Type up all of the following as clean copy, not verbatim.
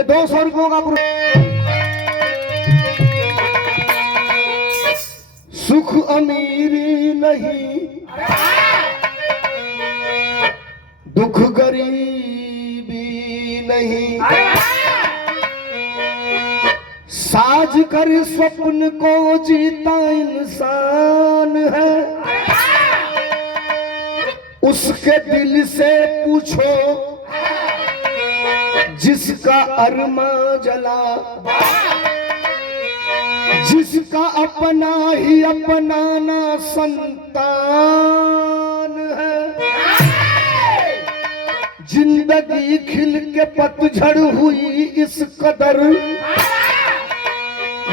ये 200 रुपयों का सुख अमीरी नहीं, दुख गरीबी नहीं, साज कर स्वप्न को जीता इंसान है। उसके दिल से पूछो जिसका अरमा जला, जिसका अपना ही अपनाना संतान है। जिंदगी खिल के पतझड़ हुई इस कदर,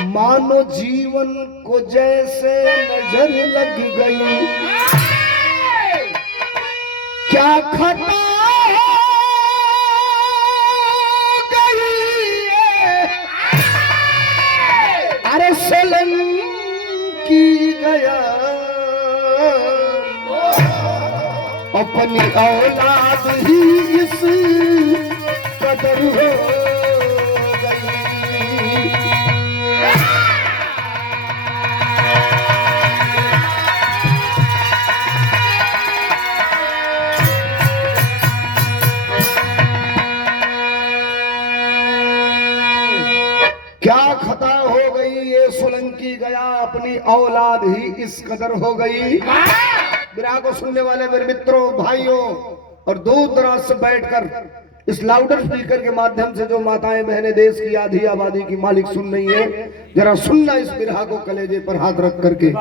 मानो जीवन को जैसे नजर लग गई। क्या खता अरे सलन की गया, अपनी औलाद ही इस कदर हो गई। क्या खता हो गई ये सोलंकी गया, अपनी औलाद ही इस कदर हो गई। विरह को सुनने वाले मेरे मित्रों, भाइयों और दूर दराज से बैठकर इस लाउडर स्पीकर के माध्यम से जो माताएं बहनें देश की आधी आबादी की मालिक सुन रही है, जरा सुनना इस विरह को कलेजे पर हाथ रख करके।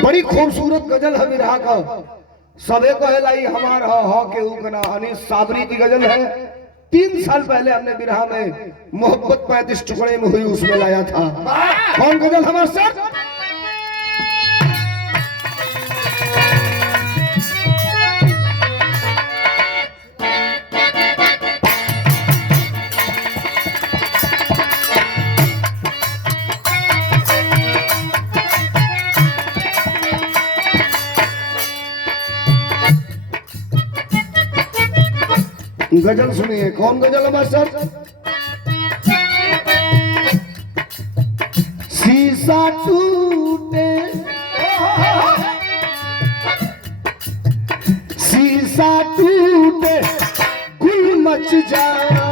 बड़ी खूबसूरत गजल है विरह का, सबे को हेलाई हमारा हो के उकना, अनीस साबरी की गजल है। 3 साल पहले हमने विरह में मोहब्बत 35 टुकड़े में हुई उसमें लाया था। कौन गजल हमारे साथ? गजल सुनिए। कौन गजल है मास्टर? शीशा टूटे, शीशा टूटे, गुल मच जाए,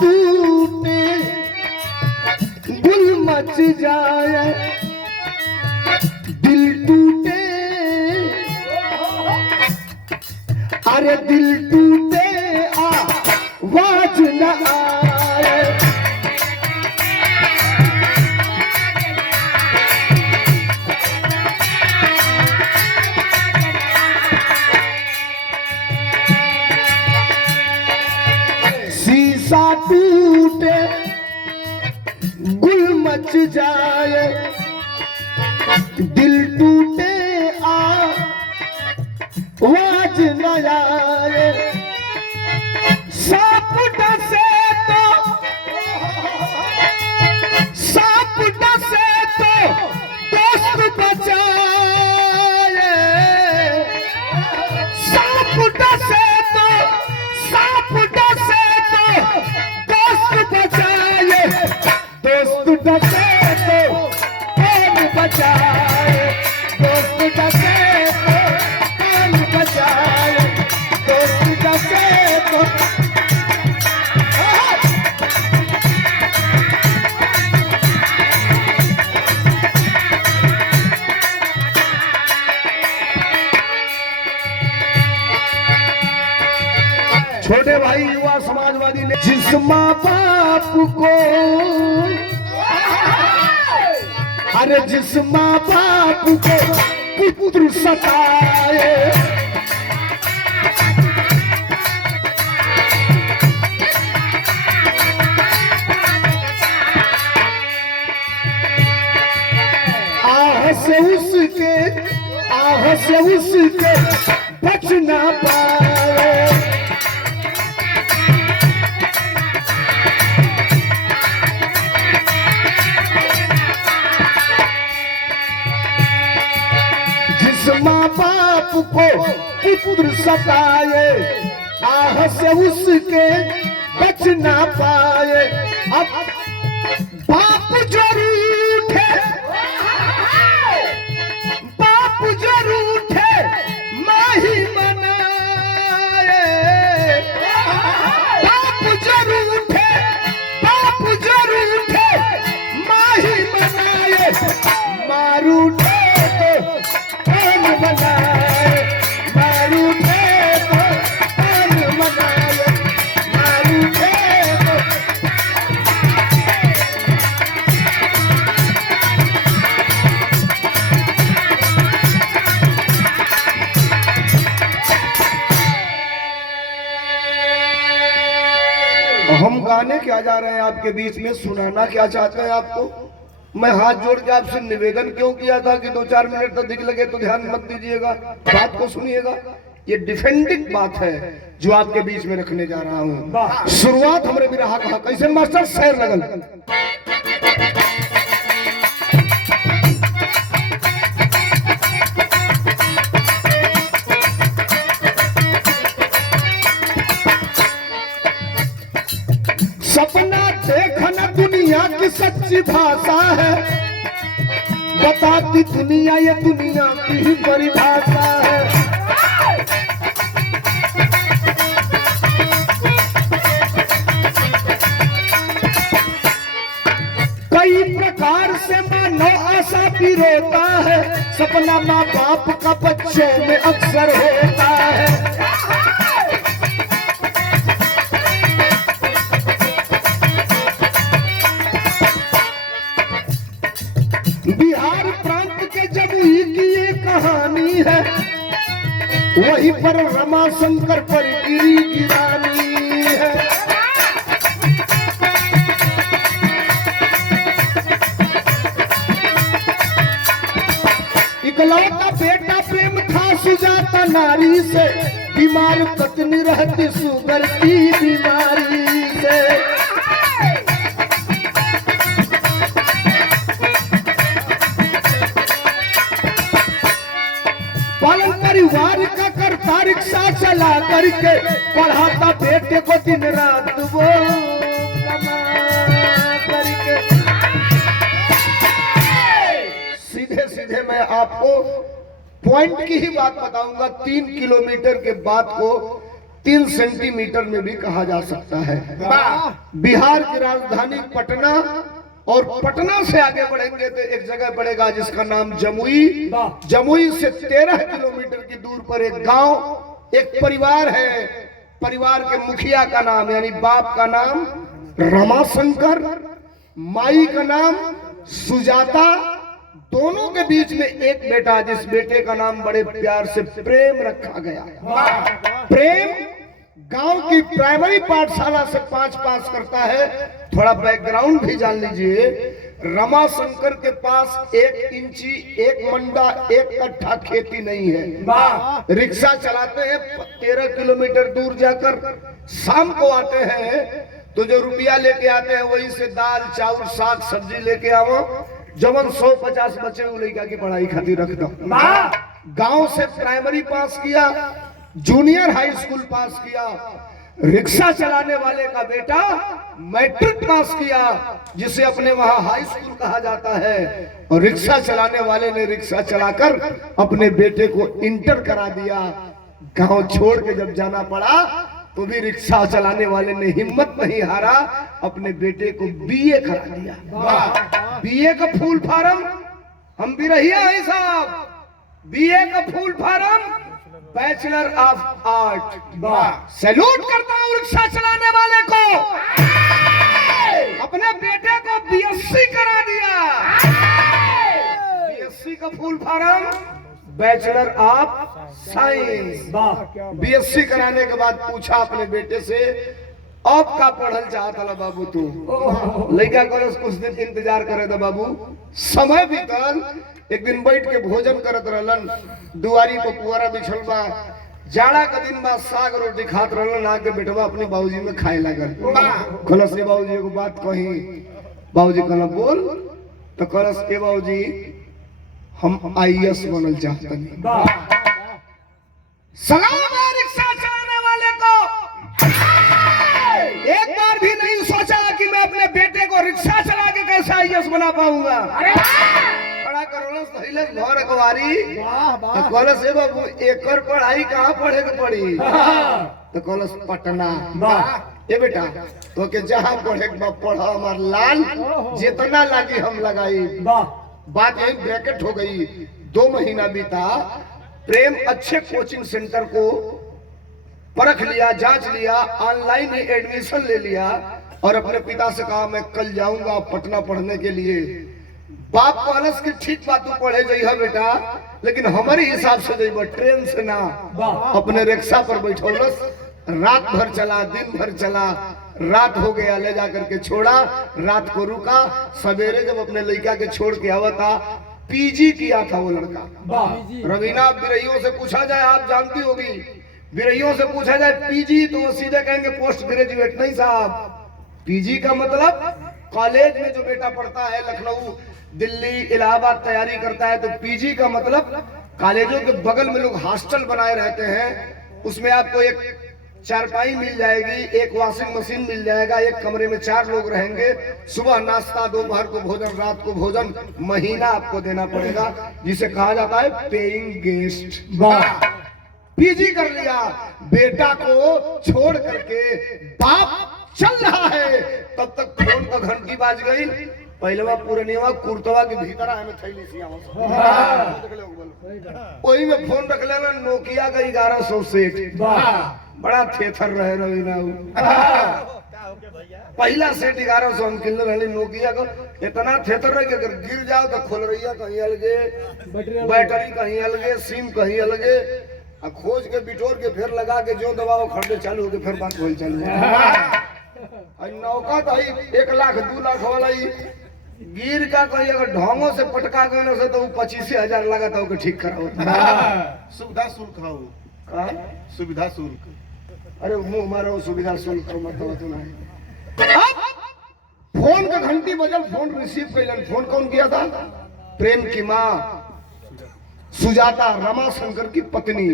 टूटे गुल मच जाए, दिल टूटे, अरे दिल टूटे आवाज न आए। शीशा टूटे गुल मच जाए, दिल टूटे आवाज न आए। सांप डसे तो, सांप डसे तो दोस्त बचाए, सांप डसे तो, सांप डसे दोस्त बचाए, दोस्त डसे तो कौन बचाए, दोस्त डसे तो कौन बचाए, दोस्त डसे तो। छोटे भाई युवा समाजवादी ने जिस माँ बाप को, अरे जिस माँ बाप को पुत्र सताए, आह से उसके बच ना पाए। पुत्र सताए, आह से उसके बच ना पाए। अब बाप जरूर उठे, बाप जरूर उठे, माही मनाए। बाप जरूर उठे, बाप जरूर उठे, माही मनाए। मारू उठे तो कौन मनाए, मारू उठे तो कौन मनाए, मारू उठे तो। हम गाने क्या जा रहे हैं आपके बीच में, सुनाना क्या चाहते हैं आपको? मैं हाथ जोड़ के आपसे निवेदन क्यों किया था कि 2-4 मिनट तक दिख लगे तो ध्यान मत दीजिएगा, बात को सुनिएगा। ये डिफेंडिंग बात है जो आपके बीच में रखने जा रहा हूँ। शुरुआत हमरे बिरहा कहा कैसे मास्टर, शेर लगल। सपना देखना दुनिया की सच्ची भाषा है, बताती दुनिया ये दुनिया की ही परिभाषा है। कई प्रकार से मानव आशा भी रोता है, सपना माँ बाप का बच्चों में अक्सर होता है। बिहार प्रांत के जमुई की ये कहानी है, वहीं पर रमा शंकर पर गिरी गिरानी है। इकलौता बेटा प्रेम था सुजाता नारी से, बीमार पत्नी रहती शुगर की बीमारी से। पालन परिवार का करता, रिक्शा चला करके पढ़ाता बेटे को दिन रात वो कमा करके। सीधे सीधे मैं आपको पॉइंट की ही बात बताऊंगा। 3 किलोमीटर के बात को 3 सेंटीमीटर में भी कहा जा सकता है। बिहार की राजधानी पटना, और पटना से आगे बढ़ेंगे तो एक जगह पड़ेगा जिसका नाम जमुई। जमुई से 13 किलोमीटर की दूर पर एक गांव, एक परिवार है। परिवार के मुखिया का नाम यानी बाप का नाम रमाशंकर, माई का नाम सुजाता। दोनों के बीच में एक बेटा, जिस बेटे का नाम बड़े प्यार से प्रेम रखा गया। प्रेम गांव की प्राइमरी पाठशाला से 5 पास करता है। थोड़ा बैकग्राउंड भी जान लीजिए। रमाशंकर के पास 1 इंची 1 मंडा 1 कट्ठा खेती नहीं है। रिक्शा चलाते हैं 13 किलोमीटर दूर जाकर, शाम को आते हैं तो जो रुपया लेके आते हैं वही से दाल चावल साग सब्जी लेके आओ। जवन 150 बच्चे लड़का की पढ़ाई खातिर रख दो। गांव से प्राइमरी पास किया, जूनियर हाई स्कूल पास किया। रिक्शा चलाने वाले का बेटा मैट्रिक पास किया, जिसे अपने वहां हाई स्कूल कहा जाता है। और रिक्शा चलाने वाले ने रिक्शा चलाकर अपने बेटे को इंटर करा दिया। गांव छोड़ के जब जाना पड़ा तो भी रिक्शा चलाने वाले ने हिम्मत नहीं हारा, अपने बेटे को बीए करा दिया। बीए का फुल फॉर्म, हम भी रहिए हैं साहब, बीए का full form bachelor of art. Salute करता हूं रिक्शा चलाने वाले को। अपने बेटे को बीएससी करा दिया। बीएससी का full form bachelor of science. BSc कराने के बाद पूछा अपने बेटे से, अब का पढ़ल चाहता ला बाबू तू? लड़का कॉलेज कुछ दिन इंतजार करे था बाबू। समय बीतल, एक दिन बैठ के भोजन करत रहलन, दुआरी पर पुआरा बिछल बा, जाड़ा का दिन बा, साग रोटी खात रहलन। आके बेटवा अपने बाबूजी में खाए लागल। कहलस रे बाबूजी एगो बात कही। बाबूजी कहला बोल। तो कहलस ए बाबूजी हम आईएएस बनल चाहतनी। सलाम है रिक्शा चलाने वाले को। एक बार भी नहीं सोचा कि मैं अपने बेटे को रिक्शा चला के कैसे आईएएस बना पाऊंगा। बड़ा करोड़ों सहिलस घर अखबारी कॉलेज से बाबू एक और पढ़ाई कहाँ पढ़े के पड़ी तो कॉलेज पटना। ये बेटा तो के जहाँ पढ़े पढ़ा हमार लाल जितना लागी हम लगाई। बात यही ब्रैकेट हो गई। 2 महीना बीता, प्रेम अच्छे कोचिंग सेंटर को परख लिया, जांच लिया, ऑनलाइन ही एडमिशन ले लिया और अपने पिता से कहा मैं कल जाऊंगा पटना पढ़ने के लिए। बाप कॉलेज की ठीक बात तू पढ़े जाइए बेटा, लेकिन हमारे हिसाब से जाइए ट्रेन से ना, अपने रिक्शा पर बैठौलस। रात भर चला, दिन भर चला, रात हो गया ले जा करके छोड़ा, रात को रुका, सवेरे जब अपने लड़का के छोड़ के आवा था, पीजी किया था वो लड़का। रवीना बिरहियों से पूछा जाए, आप जानती होगी, बिरहियों से पूछा जाए पीजी तो वो सीधे कहेंगे पोस्ट ग्रेजुएट। नहीं साहब, पीजी का मतलब कॉलेज में जो बेटा पढ़ता है, लखनऊ, दिल्ली, इलाहाबाद तैयारी करता है, तो पीजी का मतलब कॉलेजों के बगल में लोग हॉस्टल बनाए रहते हैं, उसमें आपको एक चारपाई मिल जाएगी, एक वॉशिंग मशीन मिल जाएगा, एक कमरे में 4 लोग रहेंगे, सुबह नाश्ता, दोपहर को भोजन, रात को भोजन, महीना आपको देना पड़ेगा, जिसे कहा जाता है पेइंग गेस्ट। पीजी कर लिया, बेटा को छोड़ करके बाप चल रहा है, तब तक फोन का घंटी बाज गई। पहलवा पुरनिया कुर्तवा के भीतर आए में थैली सिया वही में फोन रख लेना, नोकिया का 1100 सेट। बड़ा थेथर रहे रवीना। पहला सेट 1100 हम किन रहे नोकिया को, इतना थेथर रहे कि अगर गिर जाओ तो खोल रही है कहीं अलगे, बैटरी कहीं अलगे, सिम कहीं अलगे, खोज के बिटोर के फिर लगा के जो दबाओ खरीदे चालू हो के फिर बात होल चालू। नौका तो 1 लाख 2 लाख वाला ही गिर का कहीं अगर ढोंगों से पटका गए से तो 25,000 लगा था उसको ठीक कराओ। सुविधा शुल्क हो, सुविधा शुल्क। अरे मुंह मारो, सुविधा शुल्क मतलब तो नहीं। फोन का घंटी बजल, फोन रिसीव कैलन। फोन कौन किया था? प्रेम की माँ सुजाता, रमा शंकर की पत्नी।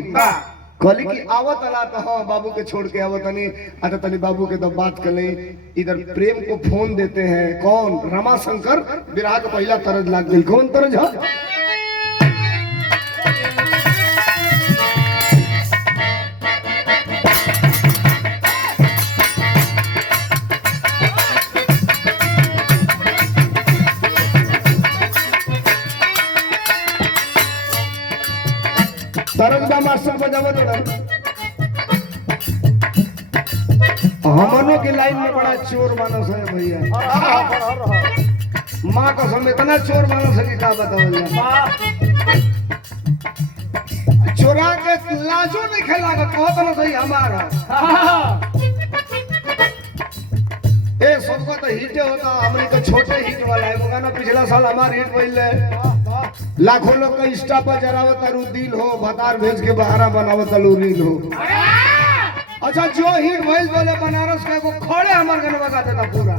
कहली की आवत अला तो हाँ बाबू के छोड़ के आवत नहीं आता, तनी बाबू के तो बात कर ले। इधर प्रेम को फोन देते हैं, कौन? रमा शंकर। विराह का पहला तरज लाग गई। कौन तरज है? तरंगा मास्टर बजावत हमनों की लाइन में बड़ा चोर मानस है भैया। माँ का समय इतना चोर मानस है कि क्या बताओ। चोरा के लाजो नहीं खेला बहुत ना सही हमारा। ए सबको तो हिटे होता, हमने तो छोटे हिट वाला है। गाना पिछला साल हमारे हिट पहले लाखों लोग का इंस्टा पर जरावत दिल हो, भतार भेज के बहारा बनावत रील हो। अच्छा जो हिट भइल बोले बनारस का को खड़े हमारे गाना बजा देता पूरा।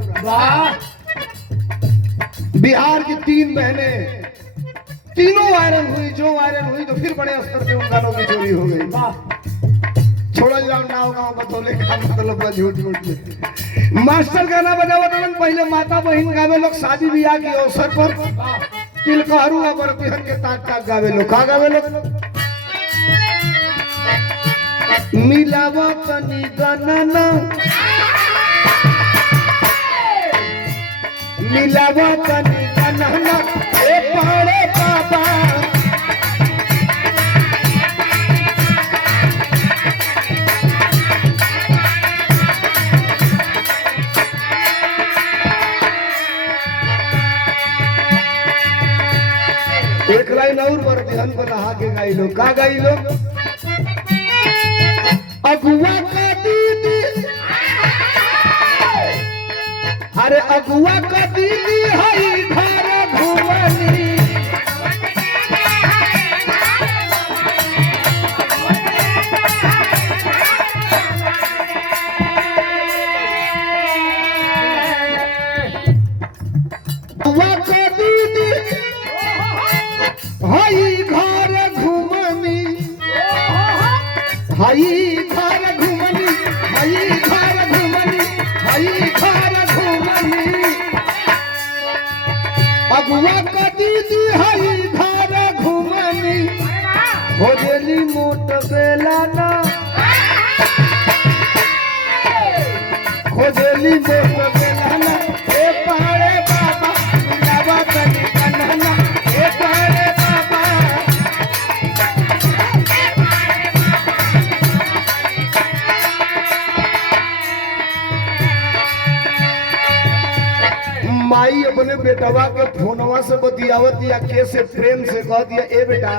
बिहार की 3 बहनें, तीनों वायरल हुई। जो वायरल हुई तो फिर बड़े स्तर पे उन गानों की चोरी हो गई। छोड़ा जाओ नाव गाँव बतौले का मतलब झूठ झूठ। मास्टर गाना बजावत पहले माता बहन गावे लोग, शादी ब्याह के अवसर पर तिलकहरू बरतिहन के ताक ताक गावे लोग। का गावे लोग? मिलावा तनी गनना, मिलावा तनी गनना, ए पाड़े बाबा। एक लाइन और बरतिहन पर नहा के गाई लो। का गाई लो? अगुआ का दीदी, अरे अगुआ का दीदी हई घर घुमनी। अगुआ का दीदी हई घर घुमनी, हई घर घुमनी, हई घर घुमनी, हई घर घुमनी, अगुआ का दीदी हई घर घुमनी, खोजली मोट बेलाना, खोजली मोट बेलाना, ए पहाड़े बाबा बुलावा तनी कन्हना, ए पहाड़े बाबा। माई अपने बेटवा के फोनवा से बतियावत या के से प्रेम से कह दिया, ए बेटा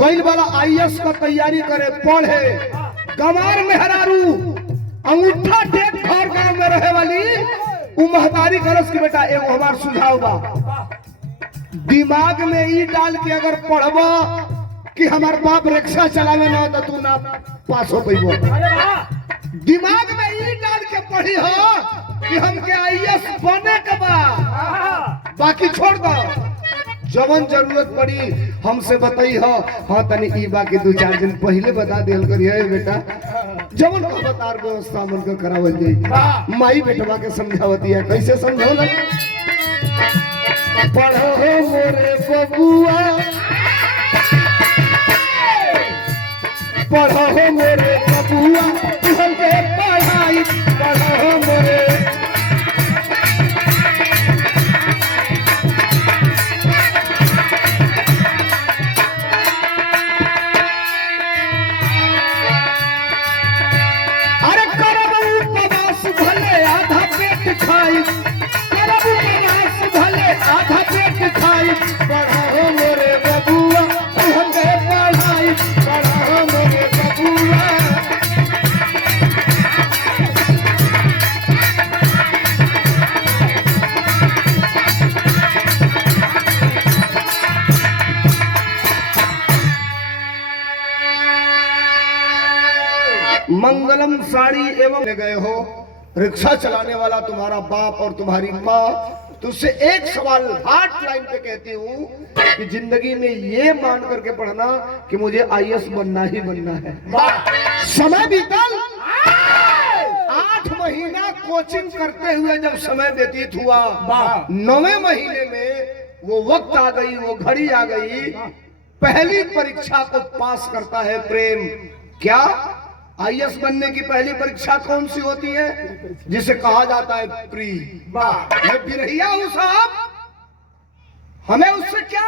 गइल वाला आईएएस का तैयारी करे, पढ़े, गंवार मेहरारू अंगूठा टेक घर गांव में रहे वाली उ महतारी करस की बेटा एगो हमार सुझाव बा, दिमाग में ई डाल के अगर पढ़बा कि हमार बाप रिक्शा चलावे ना तो तू ना पास हो पैबो, दिमाग में ई डाल के पढ़ी हो कि हमके आईएएस बने के बा, बाकी छोड़ दो, जवन जरूरत पड़ी हमसे बताई हो। हाँ तनी ई बाकी 2-4 दिन पहले बता दिल करिए बेटा, जवन को बतार व्यवस्था मन को करावल जाई। माई बेटवा के समझावती है, कैसे समझौला, पढ़ो मोरे बबुआ, पढ़ो मोरे बबुआ, तू हमके पढ़ाई, पढ़ो मोरे। अरे करब उपवास भले आधा पेट खाई, करब उपवास भले आधा पेट खाई, पढ़ो मोरे बबुआ, तू हमके पढ़ाई, पढ़ो मोरे बबुआ। मंगलम साड़ी एवं ले गए हो, रिक्शा चलाने वाला तुम्हारा बाप और तुम्हारी माँ, तुझसे एक सवाल हार्ट लाइन पे कहती हूँ कि जिंदगी में ये मान करके पढ़ना कि मुझे आईएएस बनना ही बनना है। समय बीतल 8 महीना कोचिंग करते हुए जब समय व्यतीत हुआ, 9वें महीने में वो वक्त आ गई, वो घड़ी आ गई, पहली परीक्षा को पास करता है प्रेम। क्या आईएएस बनने की पहली परीक्षा कौन सी होती है, जिसे कहा जाता है प्री। मैं बिरहिया हूं साहब, हमें उससे क्या,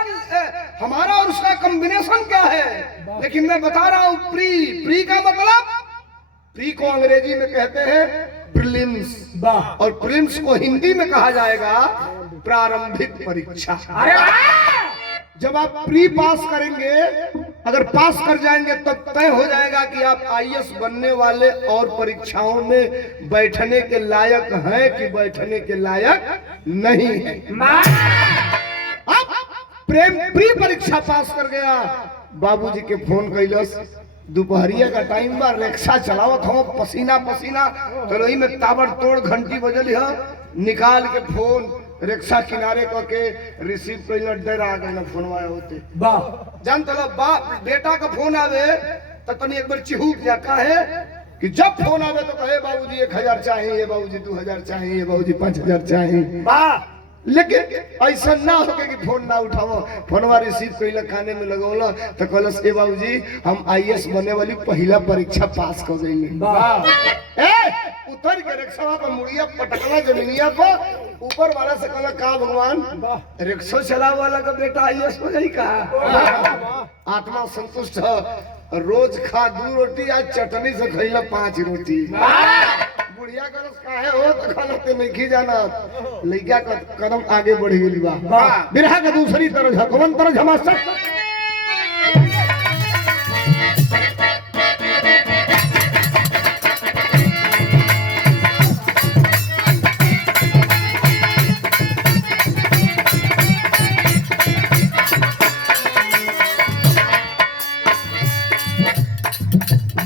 हमारा और उसका कॉम्बिनेशन क्या है, लेकिन मैं बता रहा हूं प्री। प्री का मतलब, प्री को अंग्रेजी में कहते हैं प्रीलिम्स, और प्रीलिम्स को हिंदी में कहा जाएगा प्रारंभिक परीक्षा। जब आप प्री पास करेंगे, अगर पास कर जाएंगे तब तय हो जाएगा कि आप आईएएस बनने वाले और परीक्षाओं में बैठने के लायक हैं कि बैठने के लायक नहीं है। अब प्रेम प्री परीक्षा पास कर गया, बाबूजी के फोन कैलस, दोपहरिया का टाइम बा, रिक्शा चलावत हो, पसीना पसीना, तो में ताबड़तोड़ घंटी बजल है, निकाल के फोन रिक्शा किनारे करके रिसीव कैल, डर आ गए फोनवा होते जान तलो बाप बेटा का फोन आवे तो तनी एक बार चिहूक जाता है कि जब फोन आवे तो कहे बाबूजी 1000 चाहिए, बाबूजी 2000 चाहिए, बाबूजी 5000 चाहिए। लेकिन ऐसा ना हो कि फोन ना उठाओ, फोनवा रिसीव कैल खाने में लगौला तो कहलस ए बाबूजी हम आईएएस बनने वाली पहला परीक्षा पास कर गई। उतर के रिक्शा पर मुड़िया पटकला जमीनिया पर, ऊपर वाला से कहला का भगवान रिक्शा चला वाला का बेटा आईएएस हो जाई का। आत्मा संतुष्ट है, रोज खा 2 रोटी, आज चटनी से खैला 5 रोटी। बुढ़िया करस काहे हो तो खाना ते नहीं जाना, लइका का कदम आगे बढ़ी गेली बा। बिरहा का दूसरी तरफ हकवन तरफ झमा सक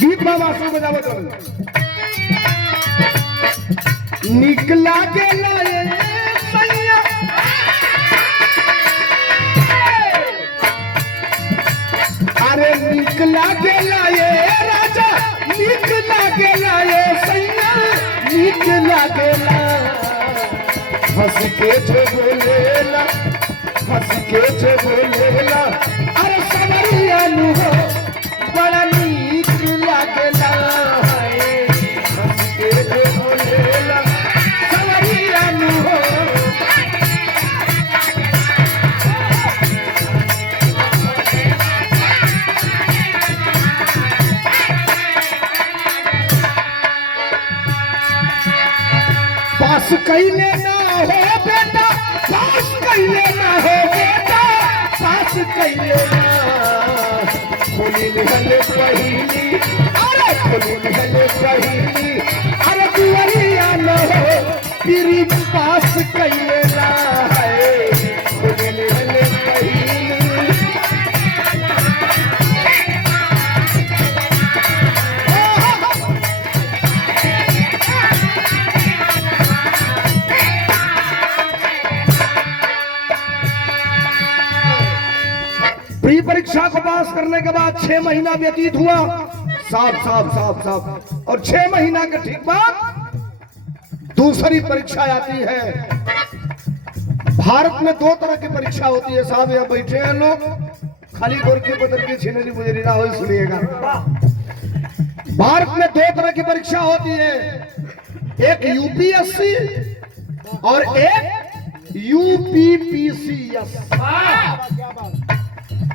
गीत बाबा से बजावत निकला गेला ये सैया, अरे निकला गेला ये राजा लागेला हंस के जो बोलेला हंस के जो बोलेला अरे सवरिया नु हो बड़ा नीक लागेला हंस के जो बोलेला सवरिया नु हो पास कैले ना हो बेटा पास कैले ना हो बेटा पास कैले ना खोली निहले पहिली अरे खोली निहले पहिली अरे दुआरिया न हो तेरी पास कैले ना है खोली निहले पहिली प्री परीक्षा को पास करने के बाद 6 महीना व्यतीत हुआ साफ साफ साफ साफ और 6 महीना के ठीक बाद दूसरी परीक्षा आती है। भारत में 2 तरह की परीक्षा होती है साहब, यहाँ बैठे हैं लोग खाली गोरकी पतर की छिनरी बुजरी ना हो सुनिएगा। भारत में 2 तरह की परीक्षा होती है, एक यूपीएससी और एक यूपीपीसीएस।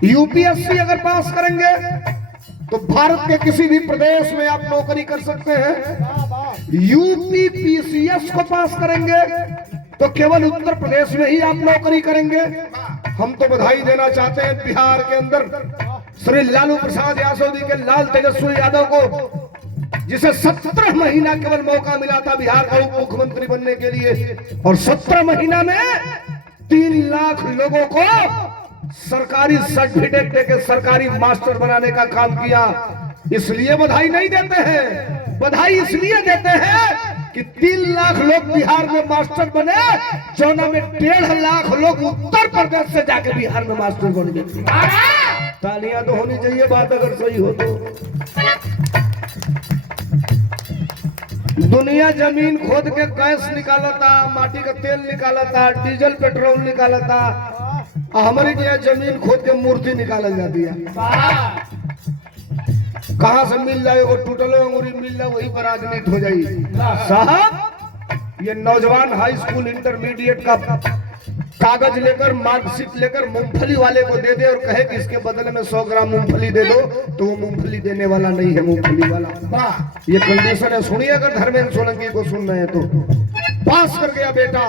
यूपीएससी अगर पास करेंगे तो भारत के किसी भी प्रदेश में आप नौकरी कर सकते हैं। यूपीपीसीएस को पास करेंगे तो केवल उत्तर प्रदेश में ही आप नौकरी करेंगे। हम तो बधाई देना चाहते हैं बिहार के अंदर श्री लालू प्रसाद यादव जी के लाल तेजस्वी यादव को, जिसे 17 महीना केवल मौका मिला था बिहार का उप मुख्यमंत्री बनने के लिए, और 17 महीना में 3 लाख लोगों को सरकारी सर्टिफिकेट देकर सरकारी मास्टर बनाने का काम किया। इसलिए बधाई नहीं देते हैं, बधाई इसलिए देते हैं कि 3 लाख लोग बिहार में मास्टर बने, जौना में 1.5 लाख लोग उत्तर प्रदेश से जाके बिहार में मास्टर बन गए। तालियां तो होनी चाहिए बात अगर सही हो तो। दुनिया जमीन खोद के गैस निकालता, माटी का तेल निकालता, डीजल पेट्रोल निकालता, हमारी जो जमीन खोद के मूर्ति निकाल जाती है। कहां से मिल जाए वो टूटलो अंगूरी मिल जाए वही पर राजनीति हो जाएगी साहब। ये नौजवान हाई स्कूल इंटरमीडिएट का कागज लेकर मार्कशीट लेकर मूंगफली वाले को दे दे और कहे कि इसके बदले में 100 ग्राम मूंगफली दे दो, तो वो मूंगफली देने वाला नहीं है, मूंगफली वाला। ये कंडीशन है, सुनिए अगर धर्मेंद्र सोलंकी को सुन रहे हैं तो। पास कर गया बेटा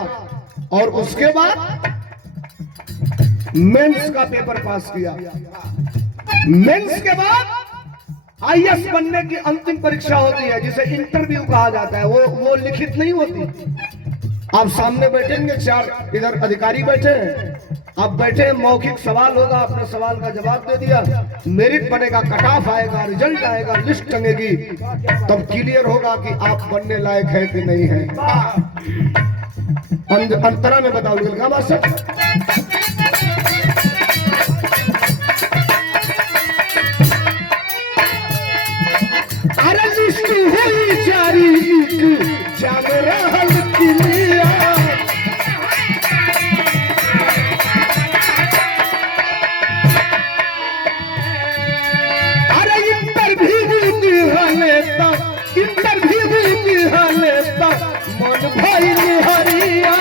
और उसके बाद मेंस का पेपर पास किया। मेंस के बाद आईएएस बनने की अंतिम परीक्षा होती है जिसे इंटरव्यू कहा जाता है। वो लिखित नहीं होती। आप सामने बैठेंगे, 4 इधर अधिकारी बैठे हैं, आप बैठे, मौखिक सवाल होगा, अपने सवाल का जवाब दे दिया, मेरिट बनेगा, कट ऑफ आएगा, रिजल्ट आएगा, लिस्ट टंगेगी, तब क्लियर होगा कि आप बनने लायक है कि नहीं है। अंतरा में बताओ क्या बात सर। अरे लिस्ट हुई जारी जाम रहल किलिया, अरे इंटरव्यू निहालेता मन भाई निहरिया।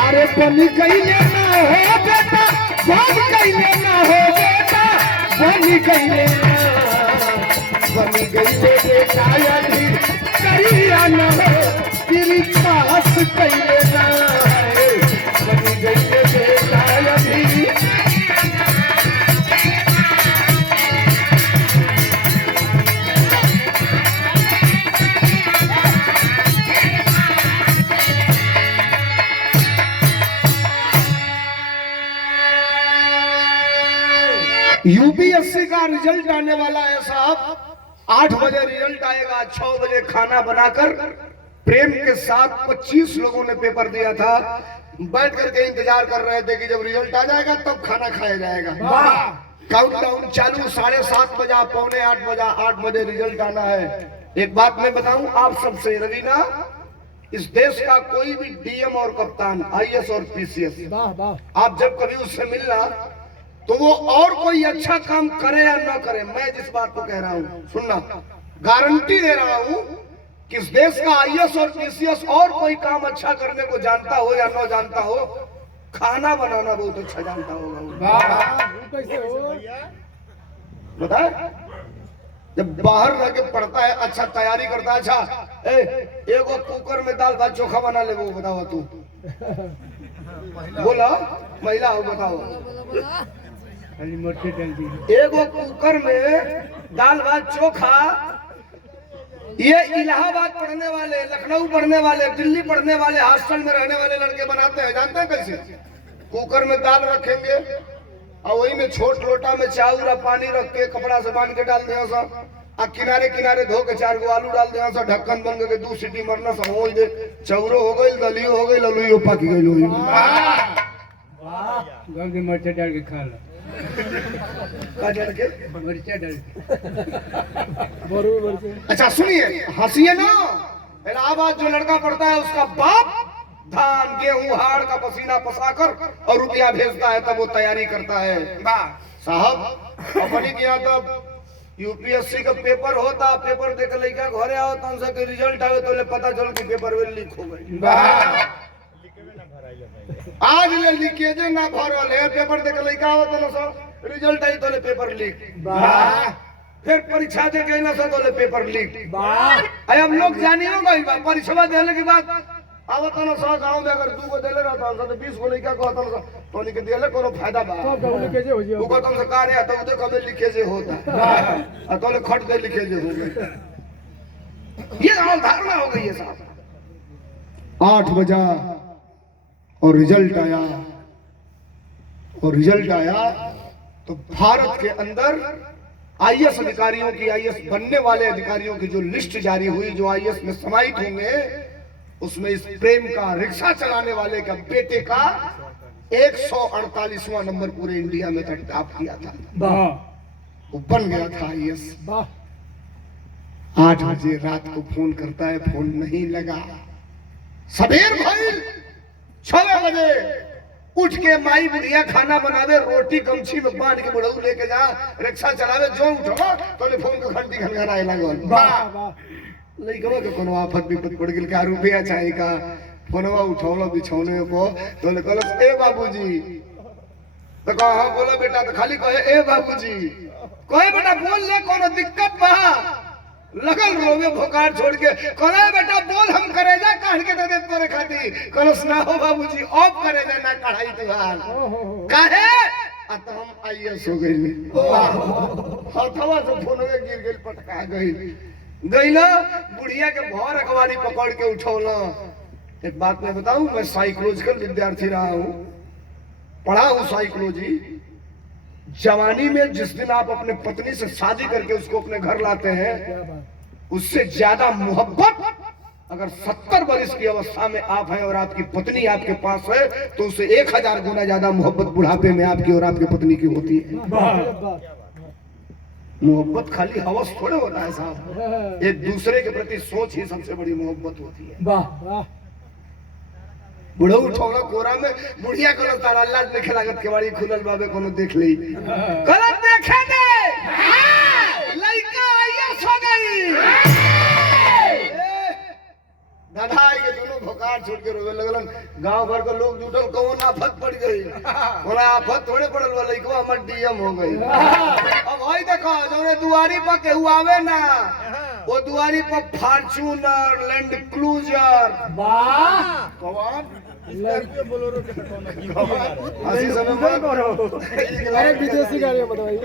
अरे बन गईले ना हो बेटा, बन गईले ना हो बेटा, बन गईले बेटा यदि करिया न हो तेरी पास कैले ना है, बन गईले बेटा यदि। यूपीएससी का रिजल्ट आने वाला है साहब। 8 बजे रिजल्ट आएगा, 6 बजे खाना बनाकर प्रेम के साथ 25 लोगों ने पेपर दिया था, बैठ करके इंतजार कर रहे थे कि जब रिजल्ट आ जाएगा तब खाना खाया जाएगा। काउंटडाउन चालू, 7:30 बजा, 7:45 बजा, 8 बजे रिजल्ट आना है। एक बात मैं बताऊं आप सबसे, रवीना, इस देश का कोई भी डीएम और कप्तान, आईएएस और पीसीएस, आप जब कभी उससे मिलना तो वो और कोई अच्छा काम करे या न करे, मैं जिस बात को कह रहा हूं सुनना, गारंटी दे रहा हूं कि इस देश का आईएएस और पीसीएस और कोई काम अच्छा करने को जानता हो या न जानता हो, खाना बनाना बहुत अच्छा जानता होगा। बताए जब बाहर रह के पढ़ता है, अच्छा तैयारी करता है, अच्छा एगो कुकर में दाल भात चोखा बना ले, वो बताओ तू, बोला महिला हो, बताओ एगो कुकर में दाल भात चोखा, ये इलाहाबाद पढ़ने वाले, लखनऊ पढ़ने वाले, दिल्ली पढ़ने वाले, हॉस्टल में रहने वाले लड़के बनाते हैं, जानते हैं कैसे? कुकर में दाल रखेंगे और वही में छोट लोटा में चावल और पानी रख के कपड़ा से बांध के डाल दिया सब, और किनारे किनारे धो के 4 गो आलू डाल दिया सब, ढक्कन बंद करके 2 सीटी मरना सब हो दे, चौरो हो गई, दलियो हो गई, ललुइयो पक गई। जल्दी मिर्चा डाल के खा लो, मिर्चा डाल के। अच्छा सुनिए, हंसिए ना। इलाहाबाद जो लड़का पढ़ता है उसका बाप धान गेहूं हाड़ का पसीना पसाकर और रुपया भेजता है, तब वो तैयारी करता है। साहब अपनी किया तब यूपीएससी का पेपर होता, पेपर देख लड़का घरे आओ तो उनसे के रिजल्ट आवे तो ले पता चल कि पेपर वे लीक हो गई। आज ले लीकेज ना भरल है, पेपर देख लड़का आओ तो सब रिजल्ट आई तो ले पेपर लीक, फिर परीक्षा दे गई ना तो ले पेपर लीक। अब लोग जानियो गई बा, परीक्षा देने के बाद अब तो ना सौ गांव में अगर 2 गो देले रहता तो 20 गो लइका कहता तो नहीं के देले कोनो फायदा बा, वो कहता से का रे तो उधर कबे लीकेज होता आ तो ले खट दे लीकेज हो गई। ये धारणा हो गई है साहब। 8 बजा और रिजल्ट आया, और रिजल्ट आया तो भारत के अंदर आईएएस अधिकारियों की, आईएएस बनने वाले अधिकारियों की जो लिस्ट जारी हुई, जो आईएएस में समाहित होंगे, उसमें इस प्रेम का, रिक्शा चलाने वाले का बेटे का 148वां नंबर पूरे इंडिया में टॉप किया था, वो बन गया था आईएएस। 8 बजे रात को फोन करता है, फोन नहीं लगा। सबेर भाई 6 बजे उठ के माई बुढ़िया खाना बनावे, रोटी गमछी में बांध के बुढ़ऊ लेके जा, रिक्शा चलावे, जो उठो तो फोन का घंटी घनघनाए लगल। लइकवा के कोनो आफत विपत पड़ गेल, का रुपया चाहिए का, फोनवा उठौलो बिछौने को तो ले कहलस ए बाबूजी, तो कहा बोला बेटा, तो खाली कहे ए बाबूजी, कहे बेटा बोल ले, कोनो दिक्कत बा? लगल रोवे भोकाड़ छोड़ के, कहले बेटा बोल, हम करेजा काट के दे दे तोरे खातिर। कहलस ना हो बाबूजी, ऑफ करेजा ना कढ़ाई तुहार, काहे? आ तो हम आईएएस हो गइली। हथवा से फोनवे गिर गेल, पटका गई गईला, बुढ़िया के भर अखबारी पकड़ के उठौला। एक बात मैं बताऊं, मैं साइकोलॉजिकल विद्यार्थी रहा हूं, पढ़ा हूं साइकोलॉजी। जवानी में जिस दिन आप अपने पत्नी से शादी करके उसको अपने घर लाते हैं, उससे ज्यादा मोहब्बत अगर 70 वर्ष की अवस्था में आप हैं और आपकी पत्नी आपके पास है, तो उससे 1000 गुना ज्यादा मोहब्बत बुढ़ापे में आपकी और आपकी पत्नी की होती है। मोहब्बत खाली हवस थोड़े होता है साहब, एक दूसरे के प्रति सोच ही सबसे बड़ी मोहब्बत होती है। बुढ़ऊ उठौला कोरा में, बुढ़िया कल तारा अल्लाह देखे लागत केवाड़ी खुलल बाबे कोनो देख ली, गलत देखे दे, लइका आईएएस हो गई। दादा ये दोनों भोकाड़ छोड़ के रोवे लगलन, गांव भर के लोग जुटल, कौन आफत पड़ गई, बोला आफत थोड़े पड़ल वाला, लइकवा हमर डीएम हो गई। अब भाई देखो जोने दुआरी पर केहू आवे ना, वो दुआरी पर फॉर्च्यूनर, लैंड क्रूजर, वाह कौन लड़के बोलोरो के कौन ऐसी समय अरे विदेशी गाड़ी बताइए,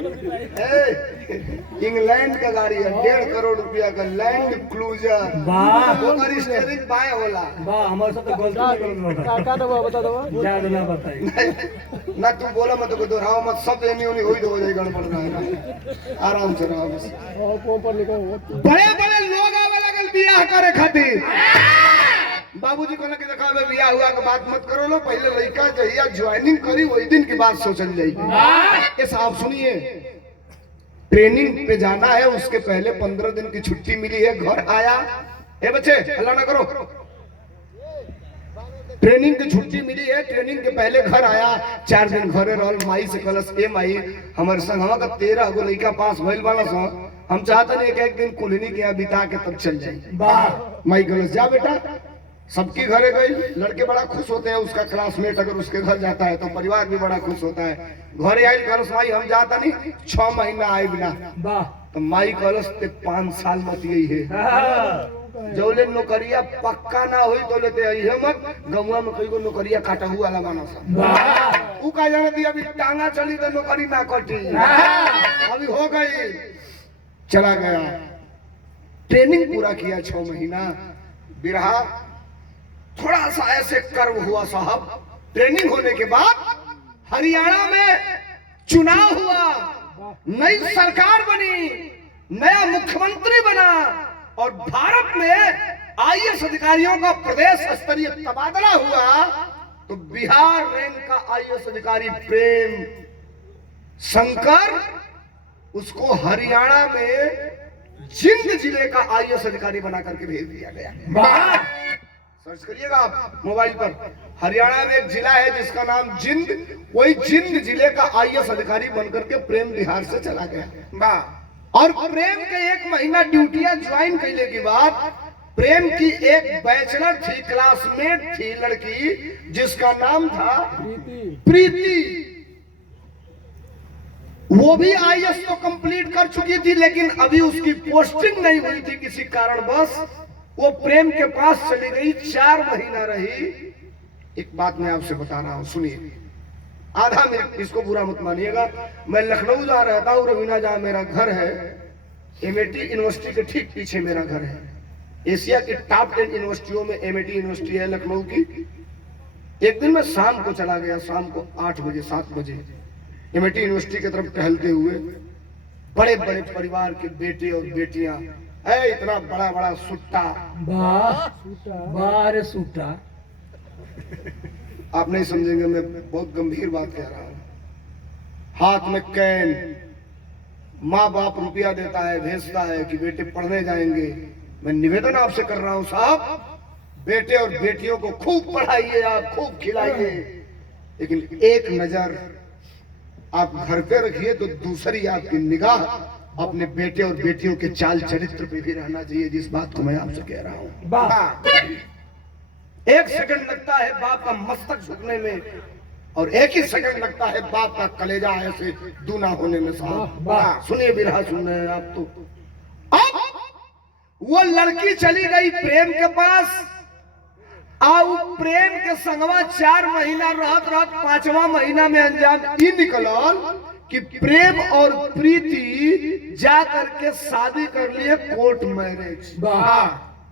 इंग्लैंड का गाड़ी है, 1.5 करोड़ रुपया का लैंड क्रूजर, वाह ओकर स्टीयरिंग बाएं होला। वाह हमारे साथ तो गलती का दवा बता दो, ज्यादा ना बताइए ना तू बोला मत, को दोहराओ मत, सब एनी ओनी होई तो हो जाएगा, गड़बड़ ना, आराम से रहो बस। ऊपर लिखो बड़े बड़े लोग आवे लगल बियाह करे खातिर, बाबूजी कहला कि देखा बे बियाह हुआ के बात मत करो लो, पहले लड़का जहिया ज्वाइनिंग करी वही दिन की बात सोचल जाई। ये साहब सुनिए, ट्रेनिंग पे जाना है, उसके पहले 15 दिन की छुट्टी मिली है, घर आया। ए बच्चे हल्ला ना करो, ट्रेनिंग की छुट्टी मिली है, ट्रेनिंग के पहले घर आया, 4 दिन घरे रहल। माई से कहलस ए माई हमर संगवा का 13 गो लड़का पास भइल वाला सा, हम चाहते नहीं एक दिन कुलनी के यहाँ बिता के तब चल जाए। माई कहलस जा बेटा, सबकी घरे गई, लड़के बड़ा खुश होते हैं, उसका क्लासमेट अगर उसके घर जाता है तो परिवार भी बड़ा खुश होता है। घरे आई कहलस माई हम जाता नहीं, 6 महीना आए बिना। तो माई कहलस ते 5 साल मत यही है, जौले नौकरिया पक्का ना हुई तो लेते आई मत, गौवा में कई गो नौकरिया काटा हुआ लगाना सा। ऊ का जाने दी अभी टांगा चली तो नौकरी ना कटी, अभी हो गई, चला गया। ट्रेनिंग पूरा किया 6 महीना। बिरहा थोड़ा सा ऐसे कर्व हुआ साहब। ट्रेनिंग होने के बाद हरियाणा में चुनाव हुआ, नई सरकार बनी, नया मुख्यमंत्री बना और भारत में आईएएस अधिकारियों का प्रदेश स्तरीय तबादला हुआ। तो बिहार रैंक का आईएएस अधिकारी प्रेम शंकर, उसको हरियाणा में जिंद जिले का आईएएस अधिकारी बना करके भेज दिया गया। सर्च करिएगा आप मोबाइल पर, हरियाणा में एक जिला है जिसका नाम जिंद, वही जिंद जिले का आईएएस अधिकारी बनकर के प्रेम बिहार से चला गया। और प्रेम के 1 महीना ड्यूटियां ज्वाइन करने के बाद प्रेम की एक बैचलर थी, क्लासमेट थी लड़की, जिसका नाम था प्रीति। वो भी आईएएस तो कंप्लीट कर चुकी थी, लेकिन अभी उसकी पोस्टिंग नहीं हुई थी किसी कारणवश। वो प्रेम के पास चली गई, 4 महीना रही। एक बात मैं आपसे बता रहा हूं, सुनिए, आधा मिनट, इसको बुरा मत मानिएगा। मैं लखनऊ जा रहता हूँ, रवीना जहाँ मेरा घर है, एमएटी यूनिवर्सिटी के ठीक पीछे मेरा घर है। एशिया की टॉप 10 यूनिवर्सिटियों में एमएटी यूनिवर्सिटी है लखनऊ की। एक दिन मैं शाम को चला गया, शाम को 8 बजे 7 बजे एमएटी यूनिवर्सिटी की तरफ टहलते हुए। बड़े बड़े परिवार के बेटे और बेटियां, इतना बड़ा बड़ा सुट्टा, बारे सूटा, आप नहीं समझेंगे, मैं बहुत गंभीर बात कह रहा हूं। हाथ में कैन, माँ बाप रुपया देता है, भेजता है कि बेटे पढ़ने जाएंगे। मैं निवेदन आपसे कर रहा हूं साहब, बेटे और बेटियों को खूब पढ़ाइए, आप खूब खिलाइए, लेकिन एक नजर आप घर पे रखिए तो दूसरी आपकी निगाह अपने बेटे और बेटियों के चाल चरित्र पे भी रहना चाहिए। जिस बात को मैं आपसे कह रहा हूं, 1 सेकंड लगता है बाप का मस्तक झुकने में, और 1 ही सेकंड लगता है बाप का कलेजा ऐसे दूना होने में साहब। सुनिए बिरहा, सुन रहे हैं आप तो। अब वो लड़की चली गई प्रेम के पास, और प्रेम के संगवा 4 महीना रहत 5वां महीना में अंजाम ये निकलल कि प्रेम और प्रीति जा करके शादी कर लिए, कोर्ट मैरिज।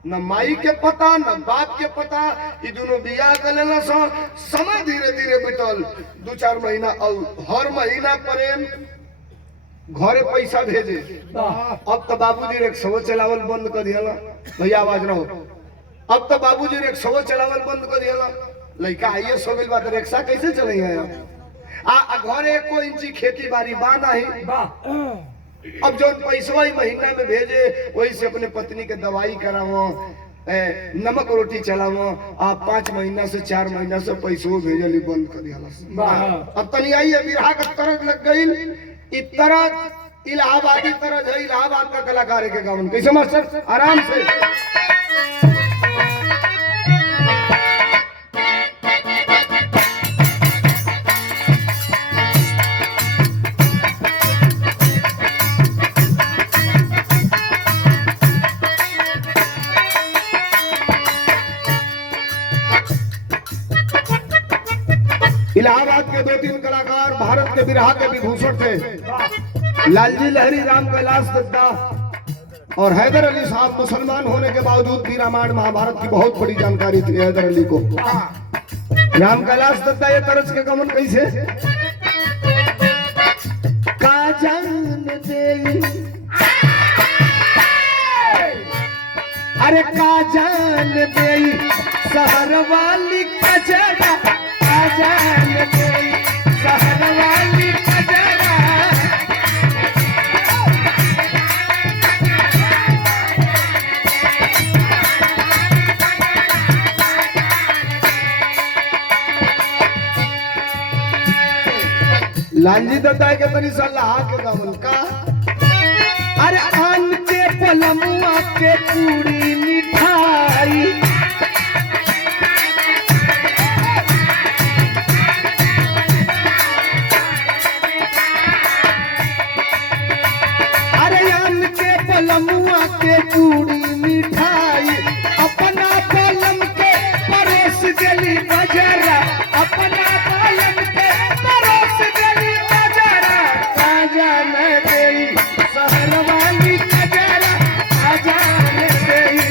न माई के पता न बाप के पता, ये दोनों बियाह कर लेना। समय धीरे धीरे बितल 2-4 महीना, और हर महीना प्रेम घरे पैसा भेजे। अब तो बाबूजी रिक्शा चलावल बंद कर दिया, भैया आवाज रहो। अब तो बाबूजी रिक्शा चलावल बंद कर दिया, लड़का आइए सो गई बात, रिक्शा कैसे चलेंगे? घरे 1 इंची खेती बाड़ी बाना ही। अब जो पैसा ही महीना में भेजे, वही से अपने पत्नी के दवाई करावो, नमक रोटी चलावो। आप 5 महीना से 4 महीना से पैसों भेजली बंद कर दिया। अब तनी आई बिरहा का तरज लग गई। तरज इलाहाबादी तरज है, इलाहाबाद का कलाकार के गावन। कैसे मास्टर? आराम से। इलाहाबाद के 2-3 कलाकार भारत के बिरहा के विभूषण थे। लालजी लहरी, राम कैलाश दत्ता और हैदर अली साहब मुसलमान होने के बावजूद भी रामायण महाभारत की बहुत बड़ी जानकारी थी हैदर अली को। राम कैलाश दत्ता ये तरस के गमन कैसे का जान दे अरे का जान दे शहर वाली कजरा, का जान दे शहर वाली कजरा। लालजी दत्ता के तनी सलाह के गमन का, अरे आन के पलमुआ के पूरी मिठाई, अरे आन के पलमुआ के पूरी मिठाई, अपना पलम के परोस गली बजरा, अपना पलम के परोस गली बजरा। का जान देई शहर वाली कजरा, का जान देई।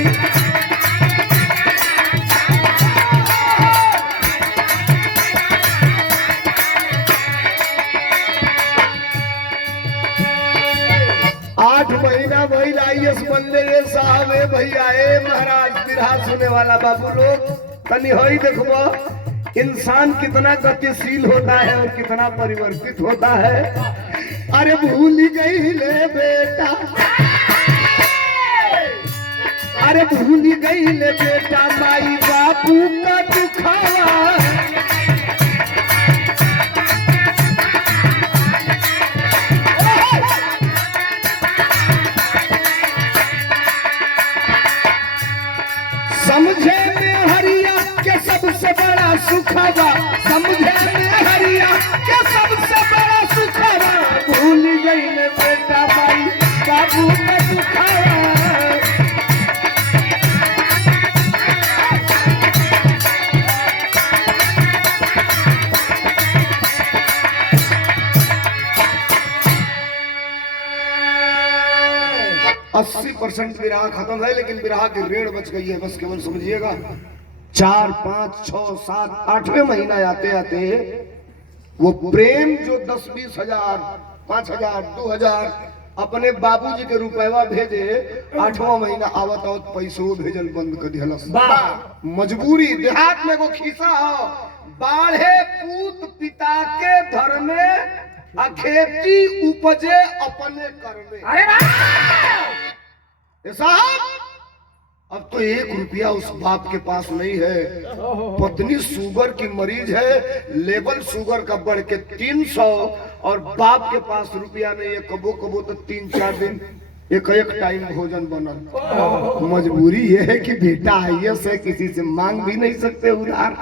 आठ महीना भइल आईएएस बनले ये साहब है भैया ए महाराज बिरहा सुने वाला बाबू लोग तनी होई देखबो इंसान कितना गतिशील होता है और कितना परिवर्तित होता है। अरे भूल गई ले बेटा, अरे भूल गई ले बेटा माई बापू का दुखावा। समझे में हरिया के सबसे बड़ा सुखवा, समझे में हरिया के सबसे बड़ा सुखवा। भूल गई ले बेटा भाई बाबू का दुखावा। अस्सी 80% बिरहा खत्म है, लेकिन बिरहा की रेड़ बच गई है। बस केवल समझिएगा 4, 5, 6, 7, 8वें महीना आते आते वो प्रेम जो 10, 20 हजार, 5,000, 2,000 अपने बाबूजी के रुपया भेजे, 8वां महीना आवत आवत पैसों भेजल बंद कर दिया। मजबूरी देहात में वो खीसा हो, बाढ़े पूत पिता के धर में आ खेती उपजे अपने कर में। साहब अब तो 1 रुपया उस बाप के पास नहीं है। पत्नी शुगर की मरीज है, लेवल शुगर का बढ़ के 300 और बाप के पास रुपया नहीं है। कबो कबो तो 3-4 दिन एक टाइम भोजन बनल। मजबूरी ये है कि बेटा आईएएस है, किसी से मांग भी नहीं सकते उधार।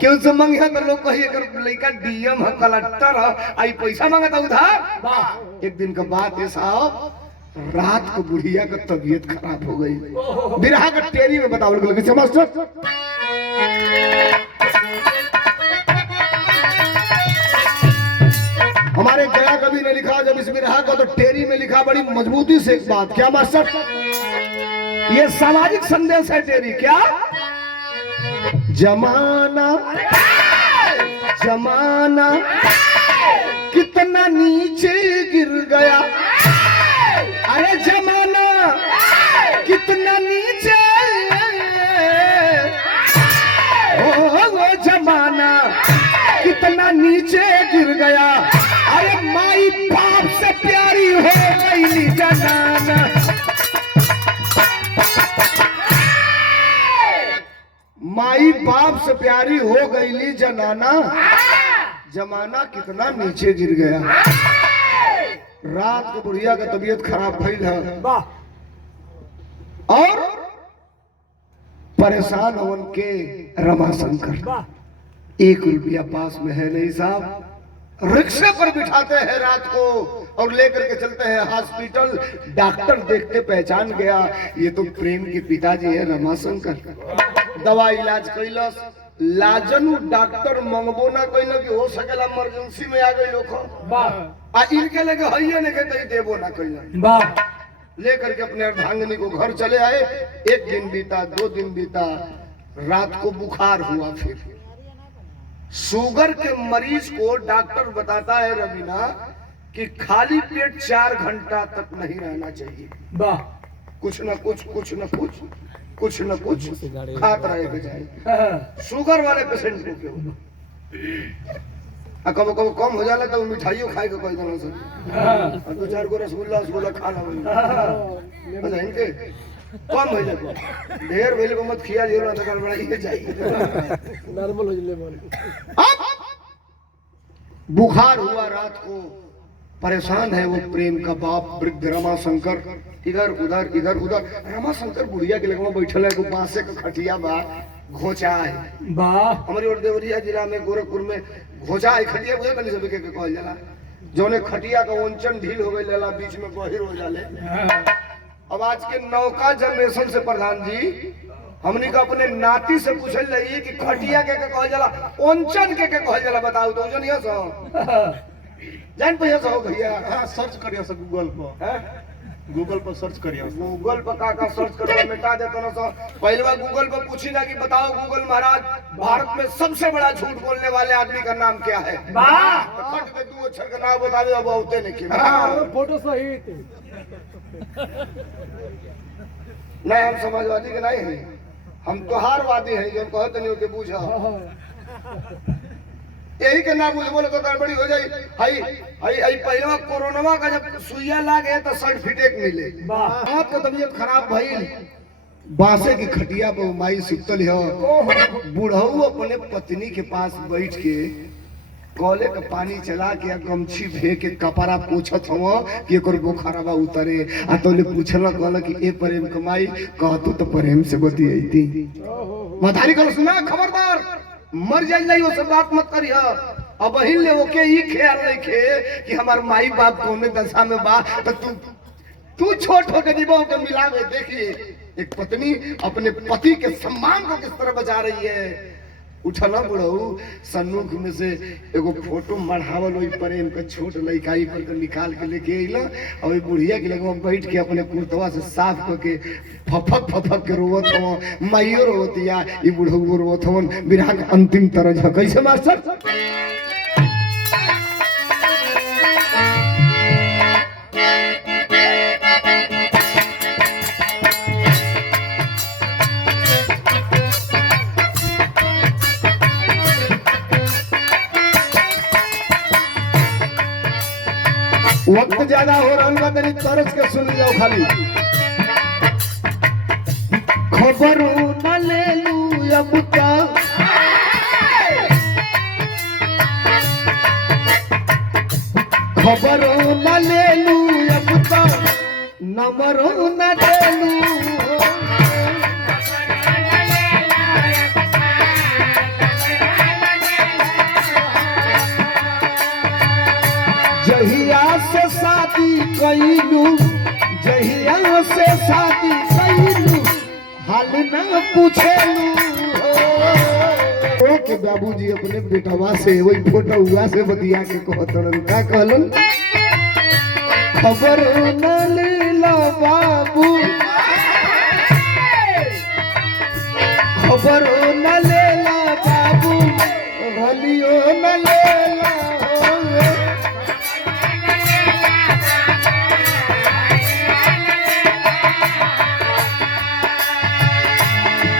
क्यों से मांगे तो लोग कहिए कर लड़का डीएम है, कलेक्टर है, आई पैसा मांगा था उधार। एक दिन का बात है साहब, रात को बुढ़िया का तबीयत खराब हो गई। बिरहा का टेरी में बताओ कैसे मास्टर। हमारे गया कवि ने लिखा जब इस बिरहा को, तो टेरी में लिखा बड़ी मजबूती से एक बात। क्या मास्टर? ये सामाजिक संदेश है टेरी। क्या? जमाना जमाना कितना नीचे गिर गया, अरे जमाना कितना नीचे, वो जमाना कितना नीचे गिर गया। अरे माई बाप से प्यारी हो गई जनाना, माई बाप से प्यारी हो गई जनाना। जमाना कितना नीचे गिर गया। रात को बुढ़िया का तबीयत खराब भइल है और परेशान होवन के रमाशंकर। 1 रुपया पास में है नहीं साहब। रिक्शे पर बिठाते हैं रात को और लेकर के चलते हैं हॉस्पिटल। डॉक्टर देखते पहचान गया ये तो प्रेम के पिताजी है रमाशंकर। दवा इलाज कैलस, लाजनू डॉक्टर मंगबो ना कैल कि हो सकेला इमरजेंसी में आ गई लोग आ इनके लगे हइये नहीं कहते देबो ना कैल। लेकर के अपने अर्धांगिनी को घर चले आए। 1 दिन बीता, 2 दिन बीता, रात को बुखार हुआ। फिर शुगर के मरीज को डॉक्टर बताता है रवीना कि खाली पेट 4 घंटा तक नहीं रहना चाहिए। कुछ न कुछ कुछ न कुछ खात रहे के चाहे। शुगर वाले पेशेंट को क्यों कबो कबो कम हो जाला तो मिठाइयों खाए के कोई देना सर 2-4 गो रसगुल्ला खा ला अच्छा इनके कम हो जाए ढेर भइल को मत खिया दियो ना तो गड़बड़ा ही जाई नॉर्मल हो जले मन। बुखार हुआ रात को, परेशान है वो प्रेम का बाप वृद्ध रमाशंकर, इधर उधर रमाशंकर बुढ़िया के लगवा बैठल है, बांसे का खटिया बा, घोचा है वाह हमारी और देवरिया जिला में गोरखपुर में घोचा है खटिया बुझे तनी सब के कहल जाला, जोने खटिया का ओंचन ढील हो गइल ला बीच में गहिर हो जाले। अब आज के नौका जनरेशन से प्रधान जी हमनी का अपने नाती से पूछल रही कि खटिया के कहल जाला ओंचन के कहल जाला, बताओ तो ओंचन ये सो जान पे सो भैया। हाँ सर्च करिया सर गूगल पर सर्च करिया गूगल पर का सर्च करके मिटा देता ना सो। पहले बार गूगल पर पूछी ना कि बताओ गूगल महाराज भारत में सबसे बड़ा झूठ बोलने वाले आदमी का नाम क्या है, खट में 2 अक्षर का नाम बतावे अब होते नहीं फोटो सहित नहीं हम समाजवादी के नहीं है, हम त्योहारवादी हैं जो कहते नहीं के बूझा यही के नाम मुझे बोले तो गड़बड़ी हो जाए। हाई पहले कोरोना का जब सुइया लागे तो सर्टिफिकेट मिले, आपका तबीयत खराब भइल बांसे की खटिया पर माई सुतल है, बूढ़ऊ अपने पत्नी के पास बैठ के कॉले का पानी चला के गमछी भे के कपड़ा पोछत हो कि एकर बुखारवा उतरे आ तोले पूछला कहला कि ए प्रेम कमाई कहतू तो प्रेम से बतियैती मधारी कहल सुना खबरदार मर जाई वो सब बात मत करिया। अब बहिन ले ओके ही ख्याल रखे कि हमार माई बाप कौने दशा में बा तो तू छोट होकर जीवो के मिलावे। देखिए एक पत्नी अपने पति के सम्मान को किस तरह बचा रही है। उठला बुढ़ऊ सन्मुख में से एगो फोटो मढ़ावल वही प्रेम का छोट लड़काई पर निकाल के लेके अइला और बुढ़िया के लगवा बैठ के अपने कुर्तवा से साफ करके फफक के रोवत हो, माइयो रोवतिया ई बुढ़ऊ रोवत हो, विरह के अंतिम तरज है। कैसे मास्टर वक्त ज्यादा हो रहा है तनी तरस के सुन जाओ खाली। खबर न ले लू अब का खबर न ले लू अब का नंबर न दे लू जहिया से शादी कैलू जहिया से शादी कैलू हाल न पूछेलू के बाबूजी अपने बेटवा से वही फोटो हुआ से बतिया के कहतन का कहलन खबर न लेला बाबू खबर न लेला बाबू भलियो न लेला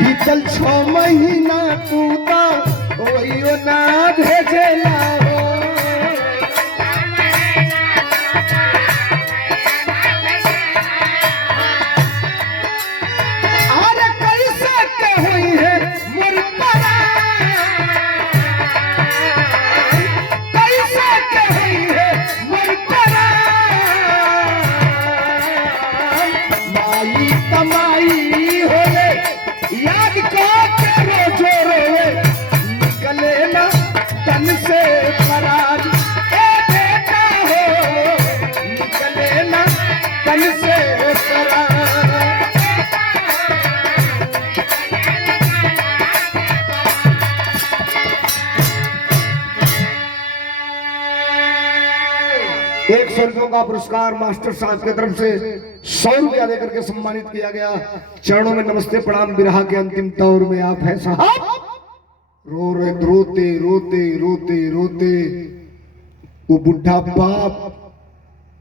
बीतल 6 महीना तू तो वही ना भेजेला हो। अरे कैसे के हुई है मोर परान कैसे के हुई है मोर परान माई कमाई होले याद को रोजो रोवे निकले ना तन से फराज ए बेटा हो निकले ना तन से फराज। एक 100 रुपयों का पुरस्कार मास्टर साहब की तरफ से 100 रुपया देकर के सम्मानित किया गया। चरणों में नमस्ते प्रणाम। विरह के अंतिम दौर में आप हैं साहब। रोते रोते रोते रोते वो बुढ़ा बाप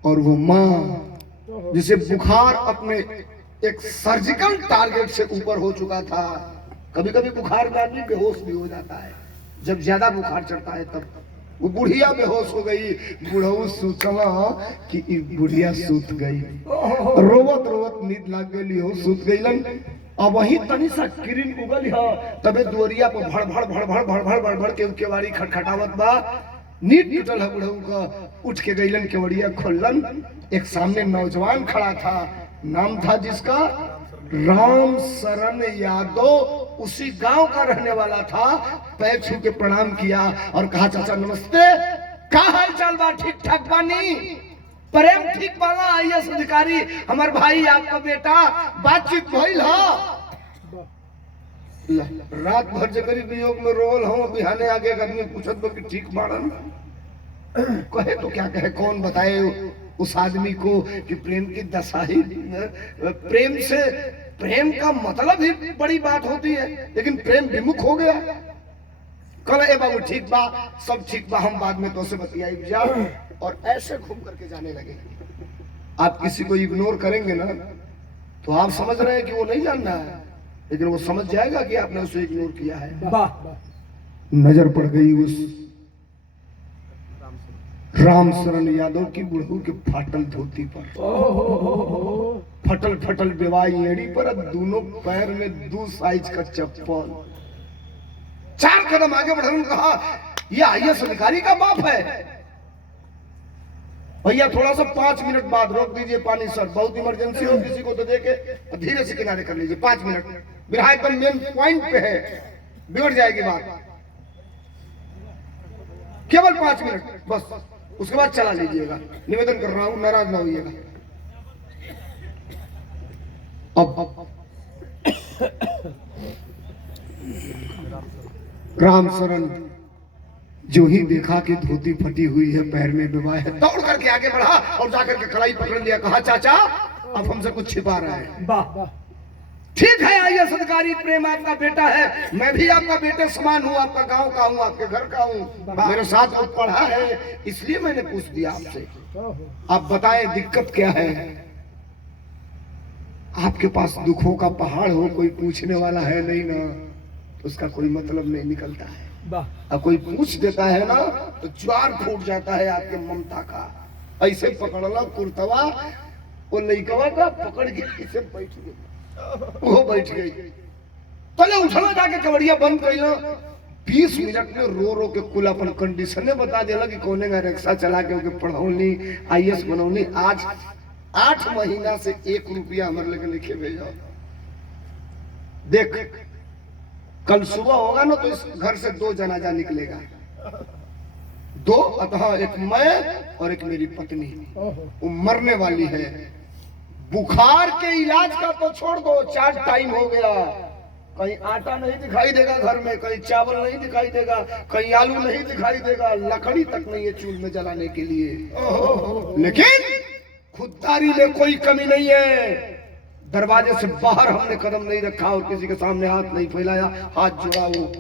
और वो माँ जिसे बुखार अपने एक सर्जिकल टारगेट से ऊपर हो चुका था। कभी कभी बुखार में आदमी बेहोश भी हो जाता है, जब ज्यादा बुखार चढ़ता है तब। वो बुढ़िया बेहोश हो गई, बुढ़ऊ सोचला कि ई बुढ़िया सूत गई, रोवत रोवत नींद लग गई हो, सूत गईलन। अब वही तनी सा किरण उगल है, तबे दुआरिया पर भड़ भड़ भड़ भड़ भड़ भड़ भड़ भड़ के केवाड़ी खटखटावत बा। नींद टूटल है बुढ़ऊ का, उठ के गईलन, केवड़िया खोलन। एक सामने नौजवान खड़ा था, नाम था जिसका राम शरण यादव, उसी गांव का रहने वाला था। पैर छू के प्रणाम किया और कहा, चाचा नमस्ते, का हाल चाल बा? ठीक ठाक बानी? प्रेम ठीक बाला? आईएएस अधिकारी हमार भाई आपका बेटा, बातचीत भइल ह? रात भर जगरी वियोग में रोल हो, बिहाने आगे आदमी पूछत बा कि ठीक बाड़न। कहे तो क्या कहे, कौन बताए उस आदमी को कि प्रेम की दशा ही, प्रेम से, प्रेम का मतलब ही बड़ी बात होती है, लेकिन प्रेम विमुख हो गया। कल ए बाबू ठीक बा, सब ठीक बा, हम बाद में तो से बतियाई जा, और ऐसे घूम करके जाने लगे। आप किसी को इग्नोर करेंगे ना तो आप समझ रहे हैं कि वो नहीं जान रहा है, लेकिन वो समझ जाएगा कि आपने उसे इग्नोर किया है। नजर पड़ गई उस राम शरण यादव की बुढ़ऊ के फाटल धोती पर, फटल फटल बेवाई एड़ी पर, दोनों पैर में 2 साइज का चप्पल। 4 कदम आगे बढ़कर कहा, यह आईएएस अधिकारी का बाप है। भैया थोड़ा सा 5 मिनट बाद रोक दीजिए पानी सर, बहुत इमरजेंसी हो, किसी को तो देके धीरे से किनारे कर लीजिए। 5 मिनट, बिरहा एकदम मेन पॉइंट पे है, बिगड़ जाएगी बात। केवल 5 मिनट बस, उसके बाद चला लीजिएगा। निवेदन कर रहा हूं, नाराज ना होइएगा। अब राम शरण जो ही देखा कि धोती फटी हुई है, पैर में डुबा है, दौड़ करके आगे बढ़ा और जाकर के कलाई पकड़ लिया। कहा, चाचा अब हमसे कुछ छिपा रहा है। ठीक है आईएएस अधिकारी, प्रेम आपका बेटा है, मैं भी आपका बेटे समान हूँ, आपका गांव का हूँ, आपके घर का हूँ, मेरे साथ वो पढ़ा है, इसलिए मैंने पूछ दिया आपसे। आप बताएं दिक्कत क्या है? आपके पास दुखों का पहाड़ हो, कोई पूछने वाला है नहीं ना, तो उसका कोई मतलब नहीं निकलता है। अब कोई पूछ देता है ना तो ज्वार फूट जाता है आपके ममता का। ऐसे पकड़ला कुर्तवा, वो लइकवा का पकड़ के ऐसे बैठ गई, वो बैठ गई। पहले उठला जाके कवड़िया बंद कर लो। 20 मिनट में रो रो के कुल अपन कंडीशन बता देला कि कौने का रिक्शा चला के ओके पढ़ौनी, आईएएस बनौनी। आज 8 महीना से 1 रुपया हमारे लगे लिखे भेजो। देख कल सुबह होगा ना तो इस घर से 2 जनाजा निकलेगा, 2, अतः एक मैं और एक मेरी पत्नी, वो मरने वाली है। बुखार के इलाज का तो छोड़ दो, 4 टाइम हो गया, कहीं आटा नहीं दिखाई देगा घर में, कहीं चावल नहीं दिखाई देगा, कहीं आलू नहीं दिखाई देगा, लकड़ी तक नहीं है चूल्हे में जलाने के लिए। लेकिन खुददारी में कोई कमी नहीं है। दरवाजे से बाहर हमने कदम नहीं रखा और किसी के सामने हाथ नहीं फैलाया। हाथ जोड़ा वो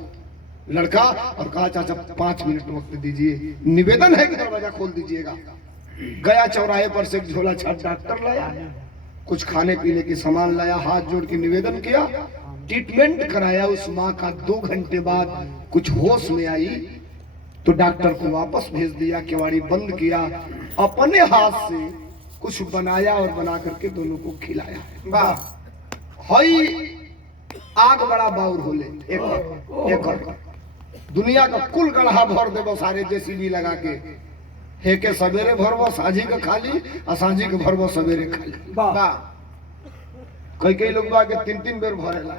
लड़का और कहा, चाचा 5 मिनट वक्त दीजिए, निवेदन है कि दरवाजा खोल दीजिएगा। गया चौराहे पर से एक झोला छाप डॉक्टर लाया, कुछ खाने पीने की सामान लाया, हाथ जोड़ के निवेदन किया, ट्रीटमेंट कराया। उस माँ का 2 घंटे बाद कुछ होश में आई तो डॉक्टर को वापस भेज दिया, केवाड़ी बंद किया, अपने हाथ से कुछ बनाया और बना करके दोनों को खिलाया। हई आग बड़ा बाउर होले, एक दुनिया का कुल गढ़ा भर देबो सारे जेसीबी लगा के, हे के सवेरे भरबो साझी के खाली, और साझी के भरबो सवेरे खाली। कई लोग बा के 3-3 बेर भरेला।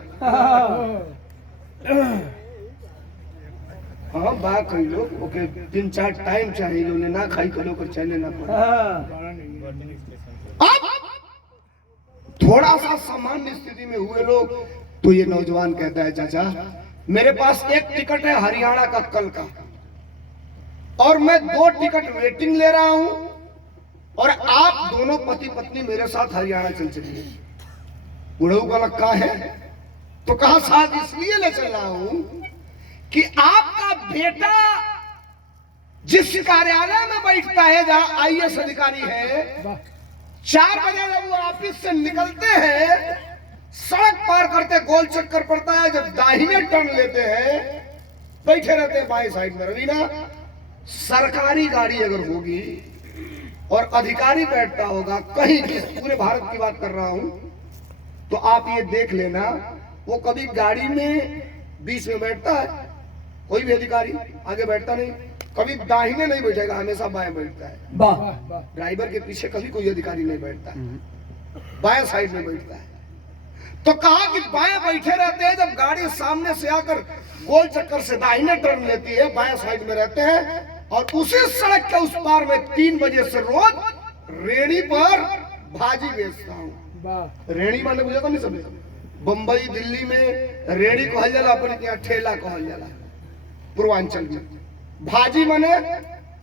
हाँ बा कई लोग ओके 3-4 टाइम चाहिए, लोग ना खाई कलो कर चले ना पड़े। अब थोड़ा सा सामान्य स्थिति में हुए लोग तो ये नौजवान कहता है, चाचा मेरे पास 1 टिकट है हरियाणा का कल का, और मैं 2 टिकट वेटिंग ले रहा हूं, और आप दोनों पति पत्नी मेरे साथ हरियाणा चल चलिए। बुढ़ऊ का लक्का है तो कहा, साथ इसलिए ले चल रहा हूं कि आपका बेटा जिस कार्यालय में बैठता है जहां आईएएस अधिकारी है, 4 बजे जब वो ऑफिस से निकलते हैं, सड़क पार करते गोल चक्कर पड़ता है, जब दाहिने टर्न लेते हैं बैठे रहते हैं बाएं साइड में। रवीना, सरकारी गाड़ी अगर होगी और अधिकारी बैठता होगा कहीं भी, पूरे भारत की बात कर रहा हूं, तो आप ये देख लेना वो कभी गाड़ी में बीच में बैठता है, कोई भी अधिकारी आगे बैठता नहीं, कभी दाहिने नहीं बैठेगा, हमेशा बाएं बैठता है। वाह, ड्राइवर के पीछे कभी कोई अधिकारी नहीं बैठता, बाएं साइड में बैठता है। तो कहा कि बाएं बैठे रहते हैं, जब गाड़ी सामने से आकर गोल चक्कर से दाहिने टर्न लेती है, बाएं साइड में रहते हैं। और उसी सड़क के उस पार में 3 बजे से रोज रेड़ी पर भाजी बेचता हूँ। वाह, रेड़ी माने बुझा तो नहीं समझे? बम्बई दिल्ली में रेड़ी कहल जाला, अपने यहाँ ठेला कहल जाला। पूर्वांचल में भाजी माने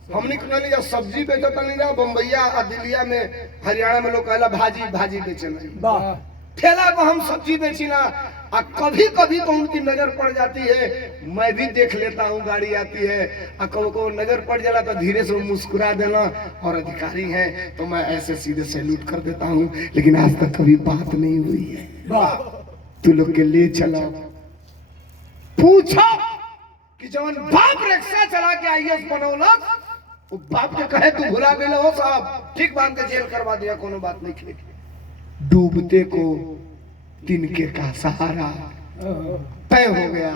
हमने कहली जा सब्जी बेचता नहीं जा, बम्बैया और दिल्लिया में, हरियाणा में लोग कहला भाजी भाजी बेचना। वाह, ठेला को हम सब्जी बेचना। और कभी कभी तो उनकी नजर पड़ जाती है, मैं भी देख लेता हूँ, गाड़ी आती है और कभी को नजर पड़ जाला तो धीरे से मुस्कुरा देना, और अधिकारी है तो मैं ऐसे सीधे सैल्यूट कर देता हूँ। लेकिन आज तक कभी बात नहीं हुई है। वाह, तू लोग के लिए चला पूछो कि जवन बाप रिक्शा चला के आईएएस बनौलक, वो बाप के कहे तू भुला गई हो साहब, ठीक बांध के जेल करवा दिया, कोनो बात नहीं खेली। डूबते को तिनके का सहारा तय हो गया,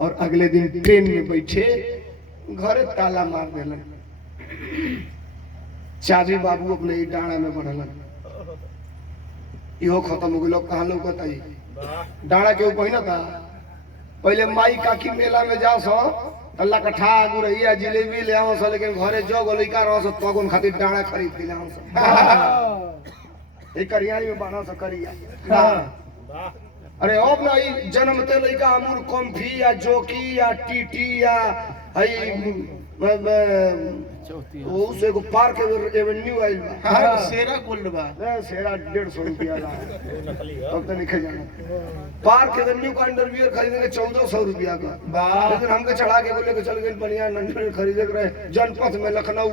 और अगले दिन ट्रेन में बैठे घरे ताला मार देलन। चाबी बाबू अपने ही डाड़ा में बढ़लन, इहो खत्म हो गई। लोग कहा लोग बताइए डाड़ा के ऊपर ना था, पहले माई काकी मेला में जाओ सो अल्लाह कठा गुरैया जिलेबी ले आओ सो, लेकिन घरे जो गोलिका रहो सो तगुन खातिर डाड़ा खरीद के लाओ सो। एक करियाई में बना सो करिया। अरे अब ना ई जन्मते लइका अमूल कॉम्फी या जोकी या टीटी या उसे को पार्क एवेन्यू आइल बा। हाँ, सेरा गोल्ड बा। सेरा 150 रुपया ला, अब तो नहीं जाना। पार्क एवेन्यू का अंडरवियर खरीदेंगे 1400 रुपया का, लेकिन हमके चढ़ा के बोले के चल गए बढ़िया नंदन खरीदे के रहे जनपथ में लखनऊ,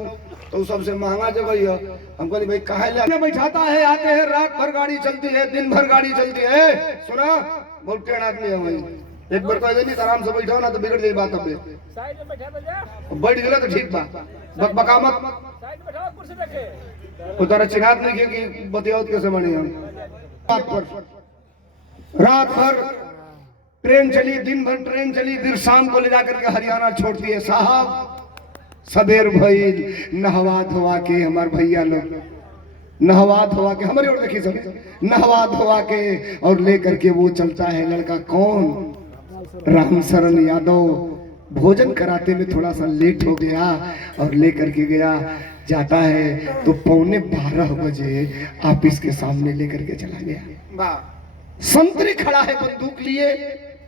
तो सबसे महंगा जगह है। हम कहली भाई कहे ले बैठाता है, आते हैं रात भर गाड़ी चलती है, दिन भर गाड़ी चलती है। सुना बहुत टेढ़ आदमी है भाई, एक बार कह देनी आराम से बैठो ना तो बिगड़ जाए बात। अब साइड में बैठा जा, बैठ गया तो ठीक बा, बका मत। साइड में बैठा, कुर्सी रखे। उतारा चिराग नहीं किया कि बतियावत कैसे बनी हम। रात भर ट्रेन चली, दिन भर ट्रेन चली, फिर शाम को ले जाकर के हरियाणा छोड़ती है। साहब सबेर भइल, नहवा धोवा के हमार भैया लोग नहवा धोवा के, हमारी ओर देखिए सब, नहवा धोवा के और लेकर के वो चलता है लड़का कौन, राम शरण यादव। भोजन कराते में थोड़ा सा लेट हो गया और लेकर के गया, जाता है तो 12:15 बजे ऑफिस के सामने लेकर के चला गया। संतरी खड़ा है बंदूक लिए,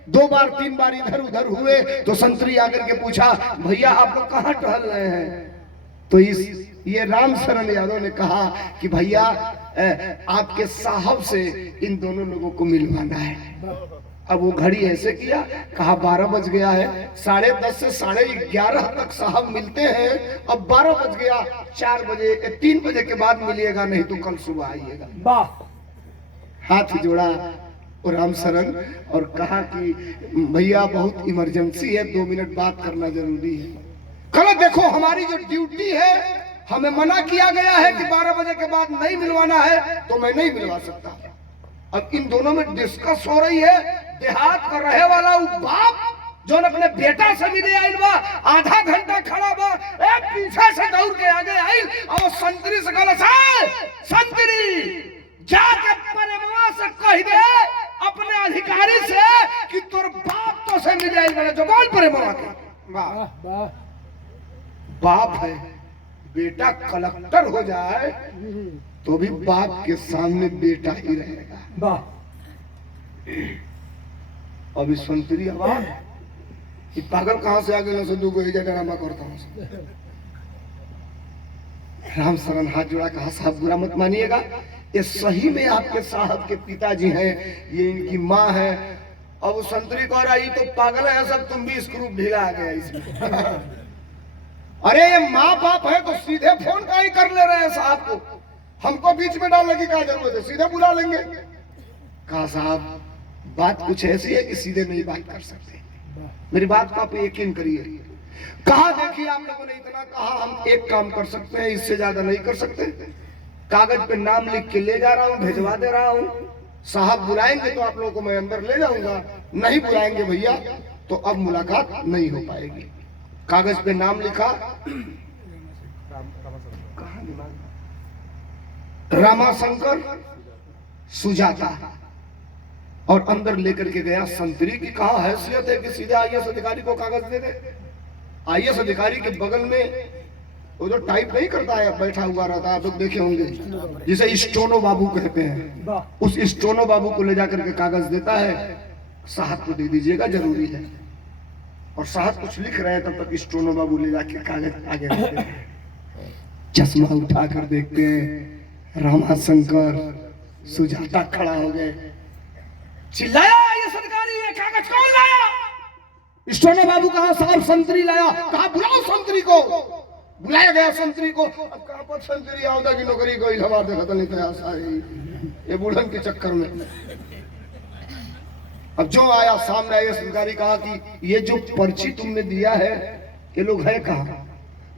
2 बार 3 बार इधर उधर हुए तो संतरी आकर के पूछा भैया आप लोग कहाँ टहल रहे हैं? तो ये राम शरण यादव ने कहा कि भैया आपके साहब से इन दोनों लोगों को मिलवाना है। अब वो घड़ी ऐसे किया, कहा 12 बज गया है, 10:30 से 11:30 तक साहब मिलते हैं, अब 12 बज गया, 4 बजे 3 बजे के बाद मिलिएगा, नहीं तो कल सुबह आइएगा। वाह, हाथ जोड़ा और राम शरण और कहा कि भैया बहुत इमरजेंसी है, 2 मिनट बात करना जरूरी है। कल देखो हमारी जो ड्यूटी है, हमें मना किया गया है कि 12 बजे के बाद नहीं मिलवाना है, तो मैं नहीं मिलवा सकता। अब इन दोनों में डिस्कस हो रही है। देहात का रहे वाला वो बाप जो अपने बेटा से मिले आइल बा, आधा घंटा खड़ा बा, एक पीछे से दौड़ के आगे आइल और संतरी से कहला संतरी जाके परेमवा से कह दे अपने अधिकारी से कि तोर बाप तो से मिले आइल बा, जो बोल परेमवा के। वाह, वाह, बाप है, बेटा कलेक्टर हो जाए तो भी बाप के सामने बेटा ही रहेगा। वाह, अभी संतरी आवाज ये पागल कहां से आ गए ना, 2 एजा ड्रामा करता हूं। राम शरण हाथ जोड़ा, कहा साहब बुरा मत मानिएगा, ये सही में आपके साहब के पिताजी हैं, ये इनकी माँ है। अब वो संतरी कह रहा ये तो पागल है सब, तुम भी स्क्रू ढीला आ गया इसमें। अरे ये माँ बाप है तो सीधे फोन का ही कर ले रहे हैं साहब को, हमको बीच में डालने की क्या जरूरत है, सीधे बुला लेंगे। कहा साहब बात कुछ ऐसी है कि सीधे नहीं बात कर सकते, मेरी बात को आप यकीन करिए। कहा देखिए आप लोगों ने इतना कहा, हम एक काम कर सकते हैं, इससे ज्यादा नहीं कर सकते। कागज पे नाम लिख के ले जा रहा हूँ, भिजवा दे रहा हूँ। साहब बुलाएंगे तो आप लोगों को मैं अंदर ले जाऊंगा, नहीं बुलाएंगे भैया तो अब मुलाकात नहीं हो पाएगी। कागज पे नाम लिखा, रामाशंकर सुजाता, और अंदर लेकर के गया। संतरी की कहा हैसियत है कि सीधे आईएएस अधिकारी को कागज दे दे। आईएएस अधिकारी के बगल में वो जो टाइप नहीं करता है बैठा हुआ रहता है, आप लोग देखे होंगे, जिसे स्टोनो बाबू कहते हैं, उस स्टोनो बाबू को ले जाकर के कागज देता है, साहब को दे दीजिएगा जरूरी है। और साहब कुछ लिख रहे हैं, तब तक स्टोनो बाबू ले जाके कागज आगे रखते हैं। चश्मा उठाकर देखते हैं रामाशंकर सुजाता खड़ा हो गए। चिल्लाया ये सरकारी ये कागज कौन लाया? स्टोनो बाबू कहा साहब संतरी लाया। कहा बुलाओ संतरी को। बुलाया गया संतरी को। अब कहां पर संतरी आवदा की नौकरी कोई हवा देखा नहीं था सारी ये बुढ़न के चक्कर में। अब जो आया सामने आया अधिकारी कहा कि ये जो पर्ची तुमने दिया है ये लोग है कहां?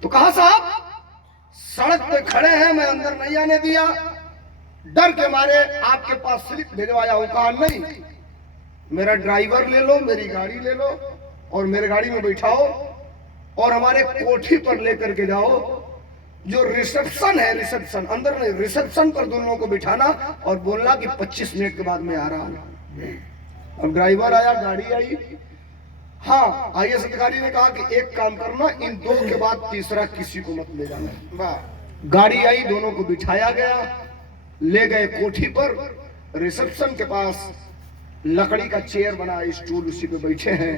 तो कहा साहब सड़क पे खड़े हैं, मैं अंदर नहीं आने दिया, डर के मारे आपके पास स्लिप भिजवाया हूं। कहा नहीं, मेरा ड्राइवर ले लो, मेरी गाड़ी ले लो और मेरे गाड़ी में बैठाओ और हमारे कोठी पर लेकर के जाओ। जो रिसेप्शन है, रिसेप्शन अंदर नहीं, रिसेप्शन पर दोनों को बिठाना और बोलना कि 25 मिनट के बाद मैं आ रहा हूं। अब ड्राइवर आया, गाड़ी आई। हाँ, आईएएस अधिकारी ने कहा कि एक काम करना, इन दो के बाद तीसरा किसी को मत ले जाना। गाड़ी आई, दोनों को बिठाया गया, ले गए कोठी पर। रिसेप्शन के पास लकड़ी का चेयर बना, स्टूल, उसी पे बैठे हैं।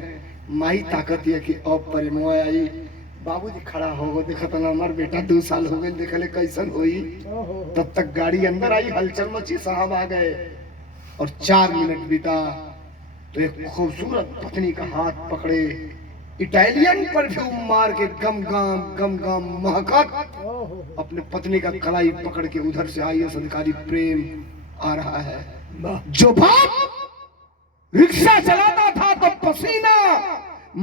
माई ताकत है कि अब परिमोय आई। बाबूजी खड़ा हो गए, देखा था ना हमार बेटा 2 साल हो गए, देखले कैसन हुई। तब तक गाड़ी अंदर आई, हलचल मची, साहब आ गए और 4 मिनट बीता तो एक खूबसूरत पत्नी का हाथ पकड़े, इटालियन परफ्यूम मार के गम गम महकत अपने पत्नी का कलाई पकड़ के उधर से आईएएस अधिकारी प्रेम आ रहा है। जो बाप रिक्शा चलाता था तो पसीना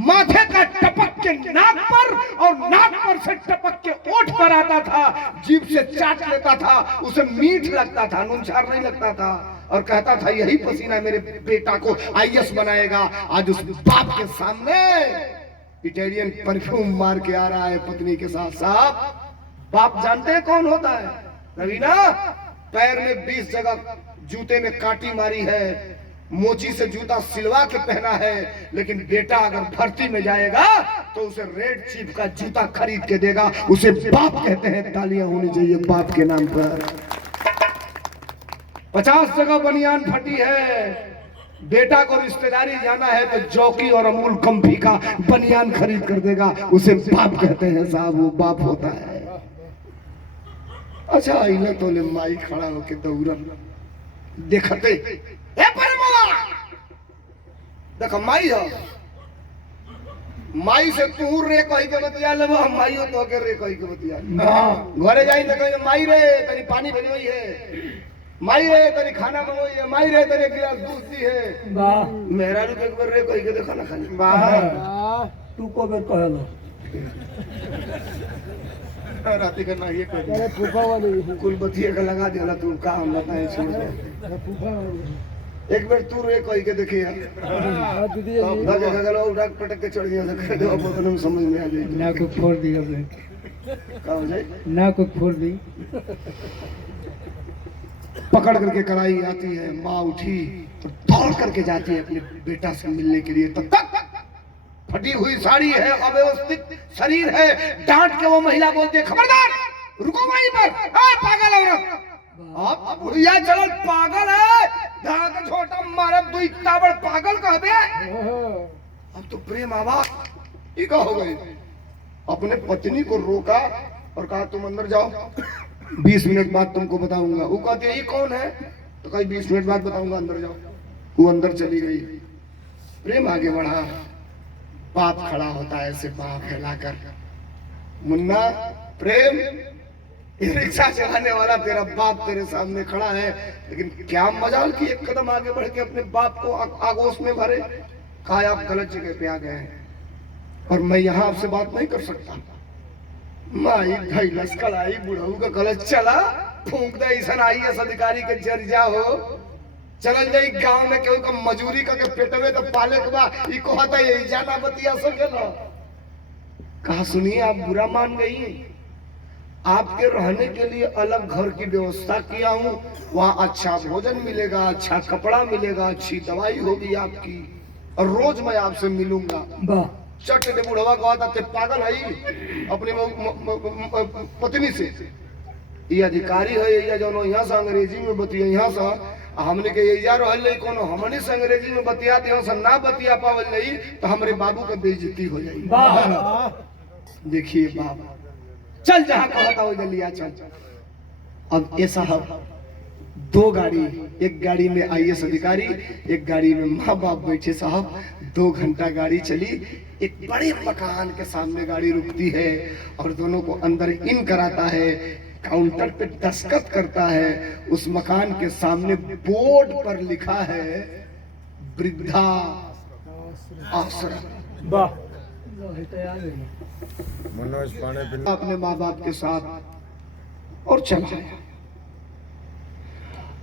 माथे का टपक के नाक पर और नाक पर से टपक के ओठ पर आता था, जीभ से चाट लेता था, उसे मीठ लगता था, नूनछार नहीं लगता था, और कहता था यही पसीना मेरे बेटा को आईएएस बनाएगा। आज उस बाप के सामने इटालियन परफ्यूम मार के आ रहा है पत्नी के साथ। साहब बाप जानते हैं कौन होता है? रवीना, पैर में 20 जगह जूते में काटी मारी है, मोची से जूता सिलवा के पहना है, लेकिन बेटा अगर भर्ती में जाएगा तो उसे रेड चीफ का जूता खरीद के देगा। उसे बाप कहते हैं। तालियां होनी चाहिए बाप के नाम पर। 50 जगह बनियान फटी है, बेटा को रिश्तेदारी जाना है तो जौकी और अमूल कंपनी का बनियान खरीद कर देगा। उसे बाप कहते हैं साहब, वो बाप होता है। अच्छा आईना तो ले माई खड़ा होके दौड़न देखते, देख माई हो, माई से तू रे कही के बतिया ले, माइयो तो के रे कही के बतिया। घरे जाई तो कहे माई रे तनी पानी भेजोई है, माई रे तनी खाना मंगोई है, माई रे तनी गिलास दूध दी है। वाह, मेरा रू एक बार रे कही के खाना खानी। वाह, तू को बेर कहलो राती का ना ये कोई अरे फूफा वाली कुल बतिया का लगा दिया तू का हम बताए छोड़। फूफा वाली एक बार तू रे कही के देखिए हां दीदी अब लगे गगलो उठा पटक के चढ़ गया तो दो अपन समझ में आ जाए ना को फोड़ दिया बे, का हो जाए ना को फोड़ दी। पकड़ करके कढ़ाई आती है, माँ उठी तो दौड़ करके जाती है अपने बेटा से मिलने के लिए। तब तक फटी हुई साड़ी है, अव्यवस्थित शरीर है, डांट के वो महिला बोलती है खबरदार रुको वहीं पर, पागल औरत। अब बुढ़िया चल पागल है, धाक छोटा मारे तू इतना बड़ पागल कहबे। अब तो प्रेम आवाज ये हो गई। अपने पत्नी को रोका और कहा तुम अंदर जाओ, 20 मिनट बाद तुमको बताऊंगा। वो कहती है ये कौन है? तो कहीं 20 मिनट बाद बताऊंगा, अंदर जाओ। वो अंदर चली गई। प्रेम आगे बढ़ा, बाप खड़ा होता है ऐसे बाप हिलाकर, मुन्ना प्रेम ये रिक्शा चलाने वाला तेरा बाप तेरे सामने खड़ा है, लेकिन क्या मजाल की एक कदम आगे बढ़ के अपने बाप को आगोश में भरे। कहा आप गलत जगह पे आ गए हैं और मैं यहाँ आपसे बात नहीं कर सकता। माई धैलस कलाई बुढ़ऊ का गलत चला फूंक दे ऐसा आईएएस अधिकारी के जरिया हो चल जाई गांव में केहू का मजूरी का के पेटवे तो पाले के बा ई कहता ये जाना बतिया सकेला। कहा सुनिए आप बुरा मान गई, आपके रहने के लिए अलग घर की व्यवस्था किया हूँ, वहाँ अच्छा भोजन मिलेगा, अच्छा कपड़ा मिलेगा, अच्छी दवाई होगी आपकी और रोज मैं आपसे मिलूंगा। चट ने बुढ़वा कहा था ते पागल है अपनी पत्नी से, ये अधिकारी है या जो यहाँ से अंग्रेजी में बतिया यहाँ से हमने के ये रहल कोनो हमने से अंग्रेजी में बतिया दिया से ना बतिया पावल नहीं तो हमारे बाबू का बेइज्जती हो जाएगी। देखिए बाबा चल जहाँ कहता हो जल्दी आ चल। अब ये साहब दो गाड़ी, एक गाड़ी में आईएएस अधिकारी, एक गाड़ी में माँ बाप बैठे साहब। 2 घंटा गाड़ी चली, एक बड़े मकान के सामने गाड़ी रुकती है और दोनों को अंदर इन कराता है, काउंटर पे दस्तखत करता है। उस मकान के सामने बोर्ड पर लिखा है वृद्धा आश्रम। मनोज पांडे अपने माँ बाप के साथ और चला आया।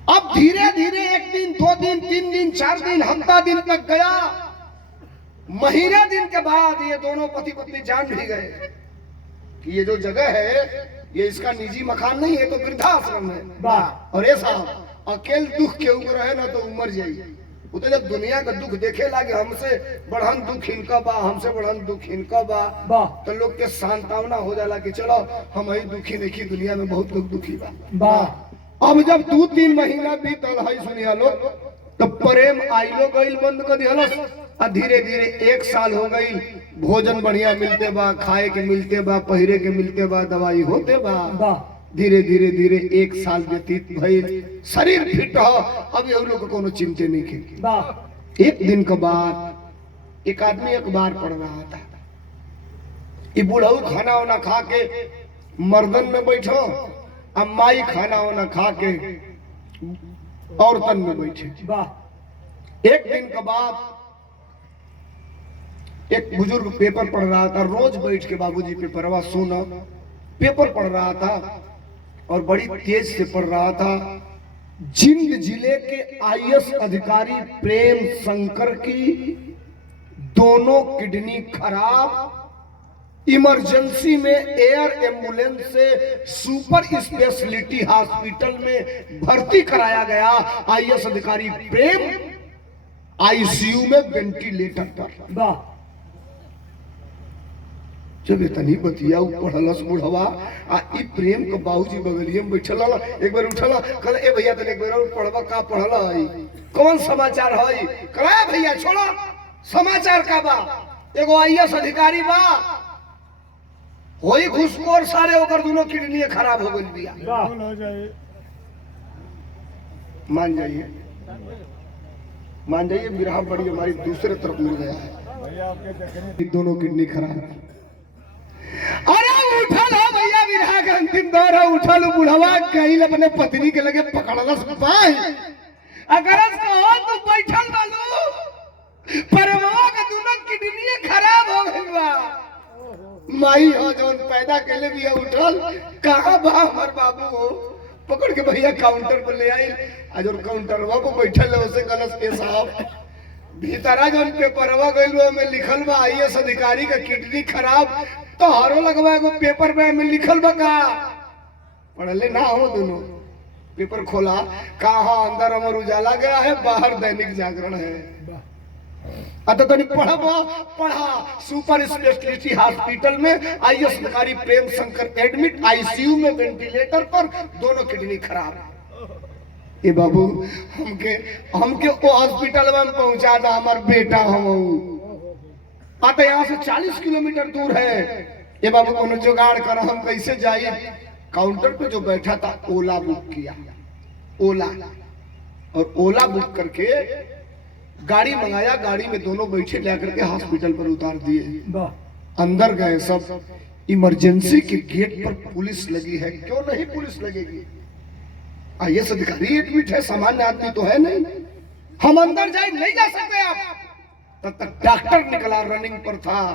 अब धीरे धीरे 1 दिन 2 दिन 3 दिन 4 दिन हफ्ता दिन तक गया। महीने दिन के बाद ये दोनों पति पत्नी जान भी गए कि ये जो जगह है ये इसका निजी मकान नहीं है तो वृद्धाश्रम है। और ऐसा अकेले दुख के ऊपर रहे ना तो उमर जाइए। वो तो जब दुनिया का दुख देखे लागे हमसे बढ़न दुख इनका बा, हमसे बढ़न दुख इनका बा, तो लोग के सांत्वना हो जाला कि चलो हम ही दुखी नहीं, दुनिया में बहुत लोग दुखी बा। अब जब 2-3 महीना बीतल है सुनिया लोग तो प्रेम आइलो गईल बंद कर दिहलस। धीरे धीरे 1 साल हो गई, भोजन बढ़िया मिलते बा, खाए के मिलते बा, पहिरे के मिलते बा, दवाई होते बा। धीरे धीरे धीरे 1 साल व्यतीत भइल, शरीर फिट हो। अब ये लोग को कोनो चिंते नहीं के। एक दिन के बाद एक आदमी अखबार पढ़ रहा था। ये बुढ़ऊ खाना वाना खा के मर्दन में बैठो, अब माई खाना वाना खा के औरतन में बैठे। एक दिन के बाद एक बुजुर्ग पेपर पढ़ रहा था, रोज बैठ के बाबूजी पेपरवा सुनो पेपर पढ़ रहा था और बड़ी तेज से पढ़ रहा था। जिंद जिले के आईएएस अधिकारी प्रेम शंकर की दोनों किडनी खराब, इमरजेंसी में एयर एम्बुलेंस से सुपर स्पेशलिटी हॉस्पिटल में भर्ती कराया गया। आईएएस अधिकारी प्रेम आईसीयू में वेंटिलेटर पर। जब इतनी बतिया पढ़लस बुढ़वा आ ई प्रेम के बाबूजी बगलिए में बैठल एक बार उठल कल ए भैया तने एक बार पढ़वा का पढ़ल है कौन समाचार है कला भैया छोड़ो समाचार का बा एगो आईएएस अधिकारी बा होई घुसखोर सारे ओकर दोनों किडनी खराब हो गई बिया। मान जाइए बिरहा बड़ी हमारी दूसरे तरफ मुड़ गया है, दोनों किडनी खराब। अरे उठल हो भैया बिरहा का अंतिम दौर है, उठल बुढ़वा कहीं अपने पत्नी के लगे पकड़लस पाई अगर कहो तो बैठल बालू परवा के दोनों किडनी खराब हो गई बा। माई हो जोन पैदा केले भी उठल कहां बा हमर बाबू हो पकड़ के भैया काउंटर पर ले आई। आज और काउंटरवा पर बैठल है उसे गलत के साहब भीतरा जोन पेपरवा गइल में लिखल बा आईएएस अधिकारी का किडनी खराब तो हारो लगवा एगो पेपर में लिखल बा का पढ़ले ना हो दोनों। पेपर खोला कहा अंदर अमर उजाला गया है बाहर दैनिक जागरण है। अतः तनी पढ़ा सुपर स्पेशलिटी हॉस्पिटल में आईएएस अधिकारी प्रेम शंकर एडमिट आईसीयू में वेंटिलेटर पर दोनों किडनी खराब। ए बाबू हमके वो हॉस्पिटल में पहुंचा था हमार बेटा हम आता यहाँ से 40 किलोमीटर दूर है। ये बाबू को जुगाड़ कर हम कैसे जाइए। काउंटर पे जो बैठा था ओला बुक किया, ओला और ओला बुक करके गाड़ी मंगाया। गाड़ी में दोनों बैठे लेकर के हॉस्पिटल पर उतार दिए। अंदर गए सब इमरजेंसी के गेट पर पुलिस लगी है, क्यों नहीं पुलिस लगेगी? आईएएस अधिकारी एडमिट है, सामान्य आदमी तो है नहीं। हम अंदर जाए नहीं जा सकते आप। तब तक डॉक्टर निकला, रनिंग पर था,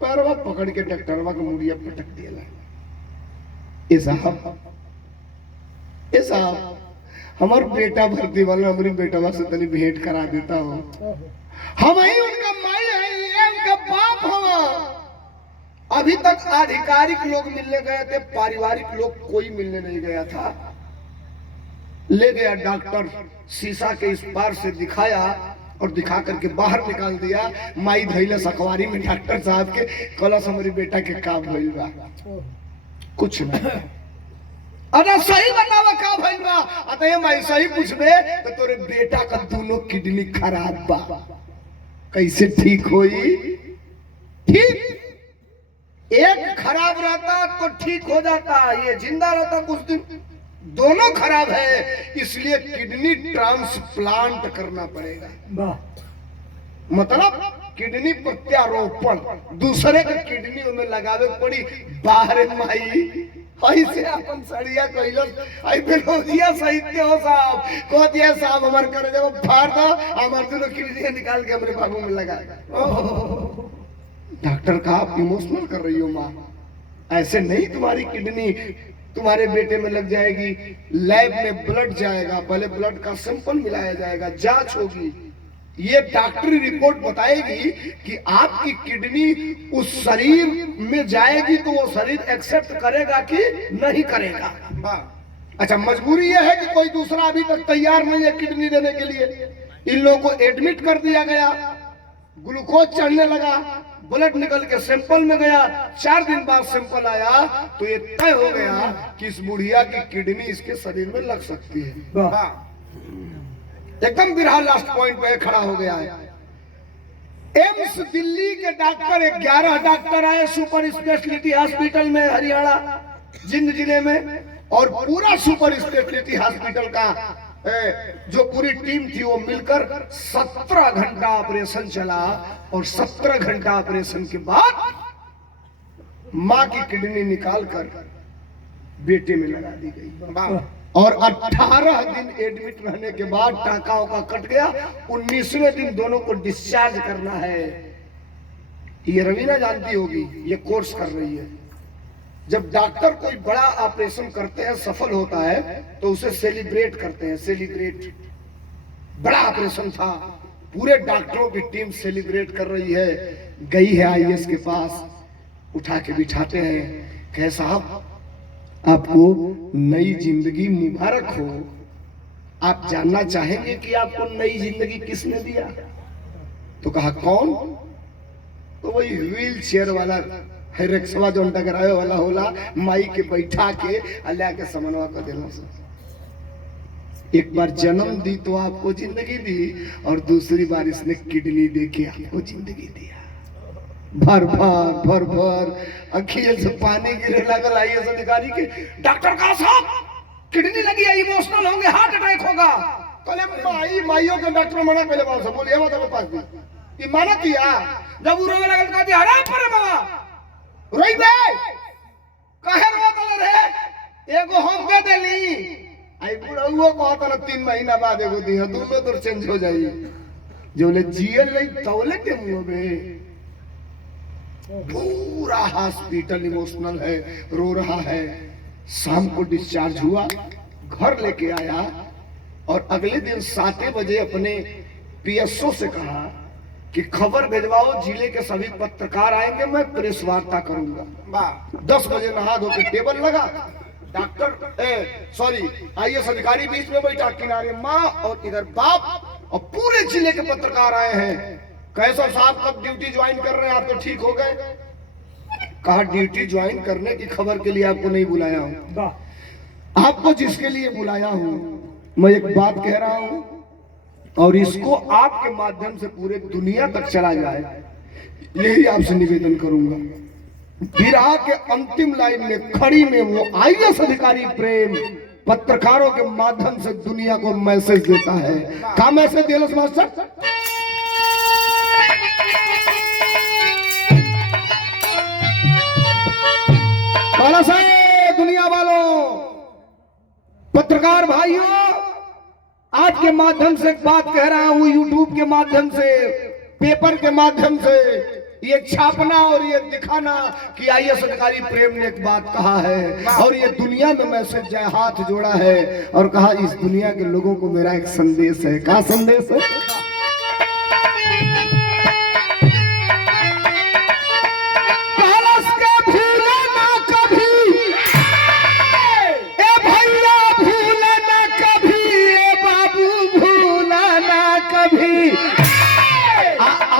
पैरवा पकड़ के डॉक्टरवा को मुड़िया पटक दिया। ए साहब हमार बेटा भर्ती वाला, हमारी बेटवा से तनी भेंट करा देता हो। हम ही उनका माई है, ये उनका बाप हो। अभी तक आधिकारिक लोग मिलने गए थे, पारिवारिक लोग कोई मिलने नहीं गया था। ले गया डॉक्टर, शीशा के इस पार से दिखाया और दिखा करके बाहर निकाल दिया। माई धैले सखवारी में डॉक्टर साहब के कलश हमारी बेटा के काम भइल बा, कुछ नहीं। अरे सही बतावा का भइल बा? अतः माई सही पूछबे तो तोरे बेटा का दोनों किडनी खराब बा, कैसे ठीक होई? ठीक एक खराब रहता तो ठीक हो जाता, ये जिंदा रहता कुछ दिन। दोनों खराब है, इसलिए किडनी ट्रांसप्लांट करना पड़ेगा। मतलब किडनी प्रत्यारोपण, दूसरे के किडनी में लगावे पड़ी। बाहर माई ऐसे अपन सड़िया कइलस, आई बेलोदिया साहित्य हो साहब को दिया साहब हमार करे जब फाड़ दो, हमार दोनों किडनी निकाल के अपने बाबू में लगा। डॉक्टर का आप इमोशनल कर रही हो माँ, ऐसे नहीं, तुम्हारी किडनी तुम्हारे बेटे में लग जाएगी। लैब में ब्लड जाएगा, पहले ब्लड का सैंपल मिलाया जाएगा, जांच होगी, ये डॉक्टरी रिपोर्ट बताएगी कि आपकी किडनी उस शरीर में जाएगी तो वो शरीर एक्सेप्ट करेगा कि नहीं करेगा। अच्छा, मजबूरी यह है कि कोई दूसरा अभी तक तैयार नहीं है किडनी देने के लिए। इन लोगों को एडमिट कर दिया गया, ग्लूकोज चढ़ने लगा, ब्लड निकल के सैंपल में गया। 4 दिन बाद सैंपल आया तो ये तय हो गया कि इस बुढ़िया की किडनी इसके शरीर में लग सकती है। एकदम बिरहा लास्ट पॉइंट पे खड़ा हो गया है। एम्स दिल्ली के डॉक्टर 11 डॉक्टर आए सुपर स्पेशलिटी हॉस्पिटल में, हरियाणा जिंद जिले में, और पूरा सुपर स्पेशलिटी हॉस्पिटल का जो पूरी टीम थी वो मिलकर 17 घंटा ऑपरेशन चला। और 17 घंटा ऑपरेशन के बाद मां की किडनी निकालकर बेटे में लगा दी गई। और 18 दिन एडमिट रहने के बाद टाका का कट गया। 19वें दिन दोनों को डिस्चार्ज करना है। ये रवीना जानती होगी, ये कोर्स कर रही है। जब डॉक्टर कोई बड़ा ऑपरेशन करते हैं, सफल होता है, तो उसे सेलिब्रेट करते हैं। सेलिब्रेट, बड़ा ऑपरेशन था, पूरे डॉक्टरों की टीम सेलिब्रेट कर रही है। गई है आईएएस के पास, उठा के बिठाते हैं, कहे साहब आपको नई जिंदगी मुबारक हो। आप जानना चाहेंगे कि आपको नई जिंदगी किसने दिया? तो कहा कौन? तो वही व्हील चेयर वाला है, रिक्शा जो टकराए वाला होला, माई के बैठा के अल्लाह के समनवा कर देना। एक बार जन्म दी तो आपको जिंदगी दी, और दूसरी बार इसने किडनी दे के आपको जिंदगी दिया। भर भर भर भर अखिल से पानी गिरे लगल आईएएस अधिकारी के। डॉक्टर का साहब किडनी लगी है, इमोशनल होंगे, हार्ट अटैक होगा। कहले माइयों के डॉक्टर मना पहले बात बोल, ये मतलब पास भी ये मना किया। जब वो रोने लगल कहती अरे पर बाबा रोई बे काहे रोतल रे, एगो हम के देली। आई बुढ़ऊ कहत न 3 महीना बाद एगो दी, दोनों तो चेंज हो जाई। जोले जियल नहीं तौले के मुंह में। पूरा हॉस्पिटल इमोशनल है, रो रहा है। शाम को डिस्चार्ज हुआ, घर लेके आया, और अगले दिन 7 बजे अपने पीएसओ से कहा कि खबर भेजवाओ, जिले के सभी पत्रकार आएंगे, मैं प्रेस वार्ता करूंगा। 10 बजे नहा धो के टेबल लगा, डॉक्टर सॉरी आईएएस अधिकारी बीच में बैठा, किनारे माँ और इधर बाप, और पूरे जिले के पत्रकार आए हैं। कैसा साहब कब ड्यूटी ज्वाइन कर रहे हैं, आप तो ठीक हो गए? कहा ड्यूटी ज्वाइन करने की खबर के लिए आपको नहीं बुलाया हूं, आपको जिसके लिए बुलाया हूं, मैं एक बात कह रहा हूं, और इसको आपके माध्यम से पूरे दुनिया तक चला जाए, यही आपसे निवेदन करूंगा। विरहा के अंतिम लाइन में खड़ी में वो आईएएस अधिकारी प्रेम पत्रकारों के माध्यम से दुनिया को मैसेज देता है। क्या मैसेज दिया मास्टर? काला साहब, दुनिया वालों, पत्रकार भाइयों, आज के माध्यम से एक बात कह रहा हूं, यूट्यूब के माध्यम से, पेपर के माध्यम से, ये छापना और ये दिखाना कि आईएएस अधिकारी प्रेम ने एक बात कहा है और ये दुनिया में मैसेज जाए, हाथ जोड़ा है और कहा इस दुनिया के लोगों को मेरा एक संदेश है। क्या संदेश है?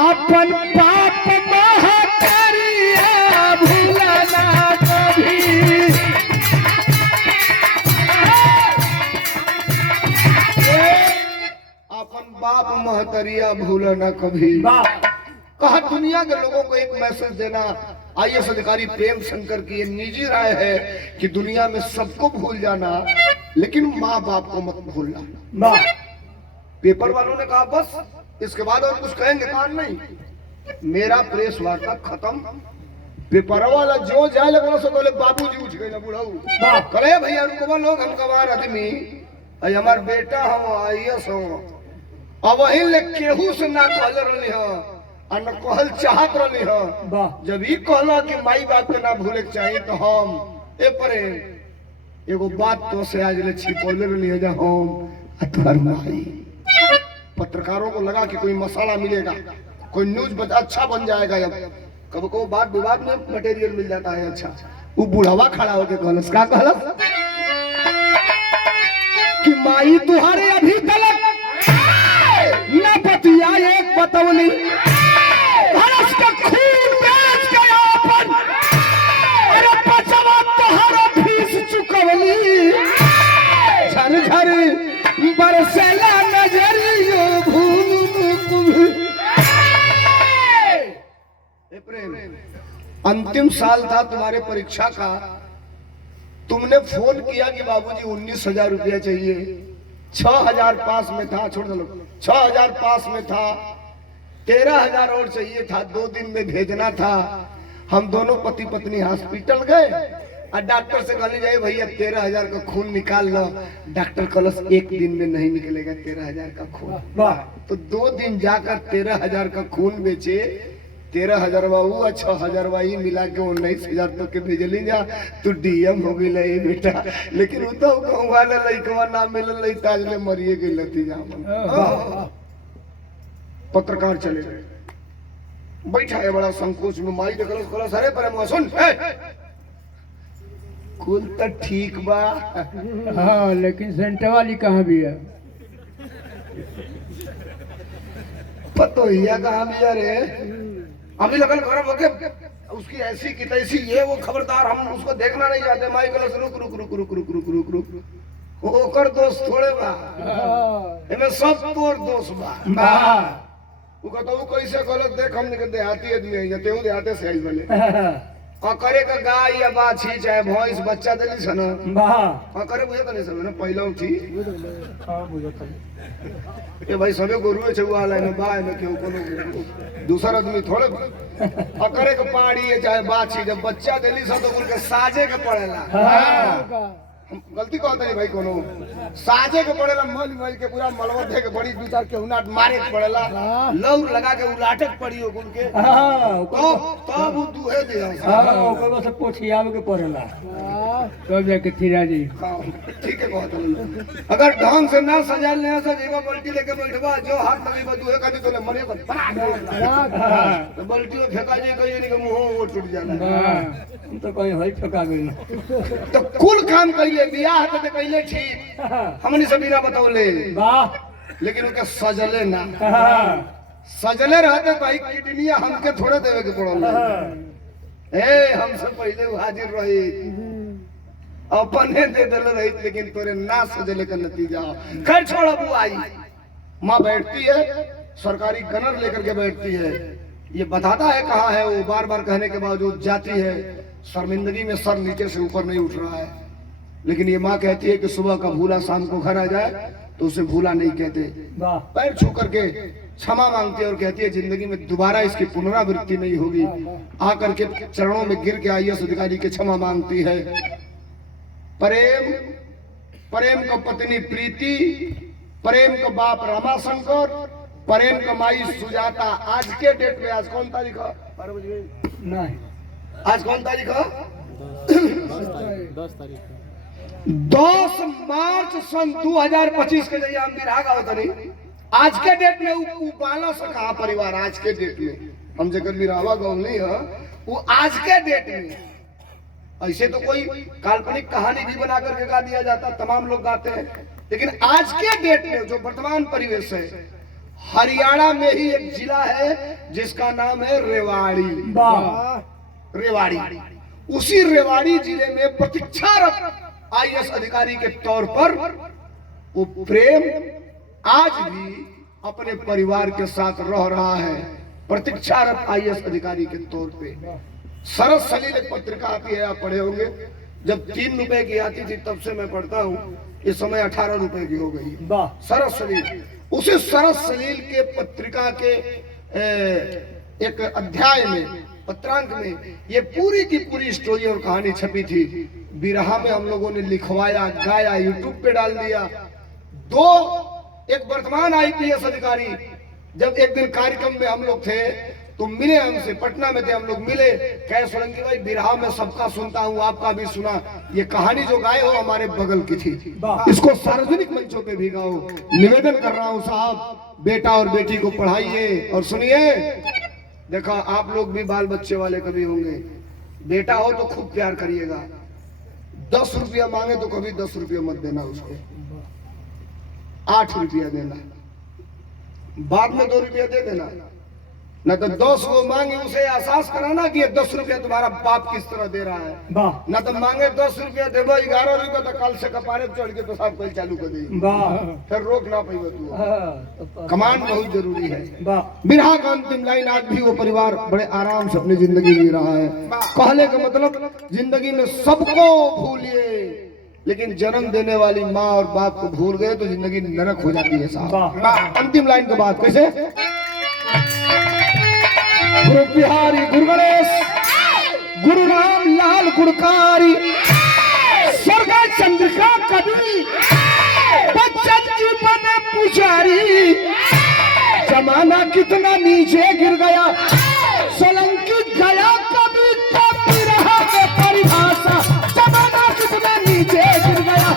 अपन पाप महतरिया भूलना कभी। अपन बाप महतरिया भूलना कभी। कहा दुनिया के लोगों को एक मैसेज देना, आईएएस अधिकारी प्रेम शंकर की ये निजी राय है कि दुनिया में सबको भूल जाना लेकिन माँ बाप को मत भूलना। पेपर वालों ने कहा बस इसके बाद और कुछ कहेंगे? कहा नहीं, मेरा प्रेस वार्ता खत्म। पेपर वाला जो जाए लगा सो बोले बाबूजी उठ गए ना बुढ़ाऊ करे भैया रुको लोग, हम गवार आदमी हमार बेटा हम आईएएस हो। अब वही ले केहू से ना कहल रही हो और न कहल चाहत रही हो। जब ही कहला कि माई बाप के ना भूले के चाहिए तो हम ए परे एगो बात तो से आज ले छिपौले रही हो जा हम अथर माई। पत्रकारों को लगा कि कोई मसाला मिलेगा, कोई न्यूज अच्छा बन जाएगा। कब को बात विवाद में मटेरियल मिल जाता है। अच्छा वो बुढ़ावा खड़ा होके कहलस, का कहलस कि माई तुम्हारे अभी तलक न बतिया एक बतौली, हरस का खून बेच के अपन अरे बचवा तुम्हारा फीस चुकवली। झरझर बरसेला नजरियो अंतिम साल था तुम्हारे परीक्षा का, तुमने फोन किया कि बाबूजी 19,000 रुपया चाहिए। 6,000 पास में था, छोड़ दो 6,000 पास में था, 13,000 और चाहिए था, 2 दिन में भेजना था। हम दोनों पति पत्नी हॉस्पिटल गए और डॉक्टर से कहने जाए भैया 13,000 का खून निकाल लो। डॉक्टर कलस 1 दिन में नहीं निकलेगा 13,000 का खून। तो 2 दिन जाकर 13,000 का खून बेचे। 13,000 और 6,000 मिला के 19,000 तक के भेजली जा। तू डीएम हो गई ले बेटा, लेकिन तो कहूँगा लइकवा ना मिलल ताजले मरिए गई लती जा। पत्रकार चले गए, बैठा है बड़ा संकोच में। माई देखलस कहलस अरे पर सुन कुल तो ठीक बा, हाँ लेकिन सेंटर वाली कहाँ भी है? पतो हिया कहाँ भी रे? अभी लगन गरम होके उसकी ऐसी की तैसी ये वो खबरदार, हम उसको देखना नहीं चाहते। माई कहलस रुक रुक रुक रुक रुक रुक रुक रुक, ओकर दोस्त थोड़े बा, एमे सब तोर दोस्त बा। वो कहता वो कैसे कहलस देख हमने के देहाती आदमी है, तेहू देहाते से आई बने करे का गाय या बाछी चाहे भैंस बच्चा देली छ ना करे बुझे तो नहीं सब ना पहला उठी ये भाई सबे गोरुए छुआला में बाय में केहू कोनो दूसरा आदमी थोड़े करे के पाड़ी है चाहे बाछी, जब बच्चा देली छ तो उनके साजे के पड़ेला। गलती कहते नहीं भाई कोनो साजे के पड़ेला, मल के पूरा मलवा दे के बड़ी 2-4 के उनाट मारे के पड़ेला, लौर लगा के उलाटे के पड़ी हो गुल के तब वो दुहे दे ओकर बस पोछियावे के पड़ेला तब जाके थिरा जी। ठीक है बहुत। अगर ढंग से ना सजाल नहीं सज एगो बल्टी लेके बैठबा जो हाथ लगी बदुहे का तो मरे तो बल्टी में फेंका जे कहिए नहीं के मुंह वो टूट जाला। हम तो कहीं हई फेंका गइल तो कुल काम कइले बियाह के कइले ठीक, हमनी से बिना बतौले वाह, लेकिन उनके सजले ना सजले रहते भाई किडनिया हमके थोड़े देवे के पड़ल। हमसे पहले वो हाजिर रही अपने दे दिल रही, लेकिन तोरे ना सजले का नतीजा। खैर छोड़, अब आई माँ बैठती है, सरकारी गनर लेकर के बैठती है, ये बताता है कहाँ है वो, बार बार कहने के बावजूद जाती है। शर्मिंदगी में सर नीचे से ऊपर नहीं उठ रहा है, लेकिन ये माँ कहती है कि सुबह का भूला शाम को घर आ जाए। तो उसे भूला नहीं कहते। वाह पैर छू करके क्षमा मांगती है और कहती है जिंदगी में दोबारा इसकी पुनरावृत्ति नहीं होगी। आकर के चरणों में गिर के आईएएस अधिकारी के क्षमा मांगती है। प्रेम, प्रेम का पत्नी प्रीति, प्रेम का बाप रमाशंकर, प्रेम का माई सुजाता। आज के डेट में, आज कौन तारीख है? 12 बज गई। नहीं आज कौन तारीख है? 10 मार्च सन 2025 के जरिए हम बिरहा का होता नहीं। आज के डेट में वो पाला सका परिवार। आज के डेट में हम जगह बिरहावा गाँव नहीं है, वो आज के डेट में। ऐसे तो कोई काल्पनिक कहानी भी बना करके गा दिया जाता, तमाम लोग गाते हैं, लेकिन आज के डेट में जो वर्तमान परिवेश है, हरियाणा में ही एक जिला है जिसका नाम है रेवाड़ी। वाह रेवाड़ी, उसी रेवाड़ी जिले में प्रतीक्षारत आईएएस अधिकारी के तौर पर वो प्रेम आज भी अपने परिवार के साथ रह रहा है, प्रतीक्षारत आईएएस अधिकारी के तौर पे। सरस सलील एक पत्रिका आती है, आप पढ़े होंगे। जब 3 रुपए की आती थी तब से मैं पढ़ता हूँ, इस समय 18 रुपए की हो गई। वाह सरस सलील, उसी सरस सलील के पत्रिका के एक अध्याय में, पत्रांक में ये पूरी की पूरी स्टोरी और कहानी छपी थी। बिरहा में हम लोगों ने लिखवाया, गाया, यूट्यूब पे डाल दिया। एक वर्तमान आईपीएस अधिकारी जब एक दिन कार्यक्रम में हम लोग थे तो मिले हमसे, पटना में थे हम लोग, मिले, कहे सोलंकी भाई बिरहा में सबका सुनता हूँ, आपका भी सुना, ये कहानी जो गाए हो हमारे बगल की थी, इसको सार्वजनिक मंचों पे भी गाओ। निवेदन कर रहा हूँ साहब, बेटा और बेटी को पढ़ाइए और सुनिए। देखा, आप लोग भी बाल बच्चे वाले कभी होंगे, बेटा हो तो खूब प्यार करिएगा। 10 रुपया मांगे तो कभी 10 रुपया मत देना उसको, 8 रुपया देना, बाद में 2 रुपया दे देना। न तो 10 वो मांगे, उसे एहसास कराना कि ये 10 रुपया तुम्हारा बाप किस तरह दे रहा है। वाह न तो मांगे 10 रुपया देबो, 11 रुपया तो कल से कपारे पे चढ़ के पेशाब कर चालू कर दी, वाह फिर रोक ना पाइबो तू। कमांड बहुत जरूरी है। वाह बिरहा का अंतिम लाइन, आज भी वो परिवार बड़े आराम से अपनी जिंदगी जी रहा है। कहने का मतलब, जिंदगी में सबको भूलिए, लेकिन जन्म देने वाली माँ और बाप को भूल गए तो जिंदगी नरक हो जाती है साहब। अंतिम लाइन के बाद कैसे? गुरु बिहारी, गुरु गणेश, गुरु राम लाल गुणकारी, स्वर्ग चंद्रिका कवि, बच्चन जी बने पुजारी। जमाना कितना नीचे गिर गया, सोलंकी गया कभी तो बिरहा में परिभाषा। जमाना कितना नीचे गिर गया।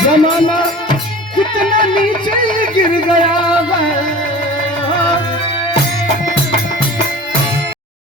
जमाना कितना नीचे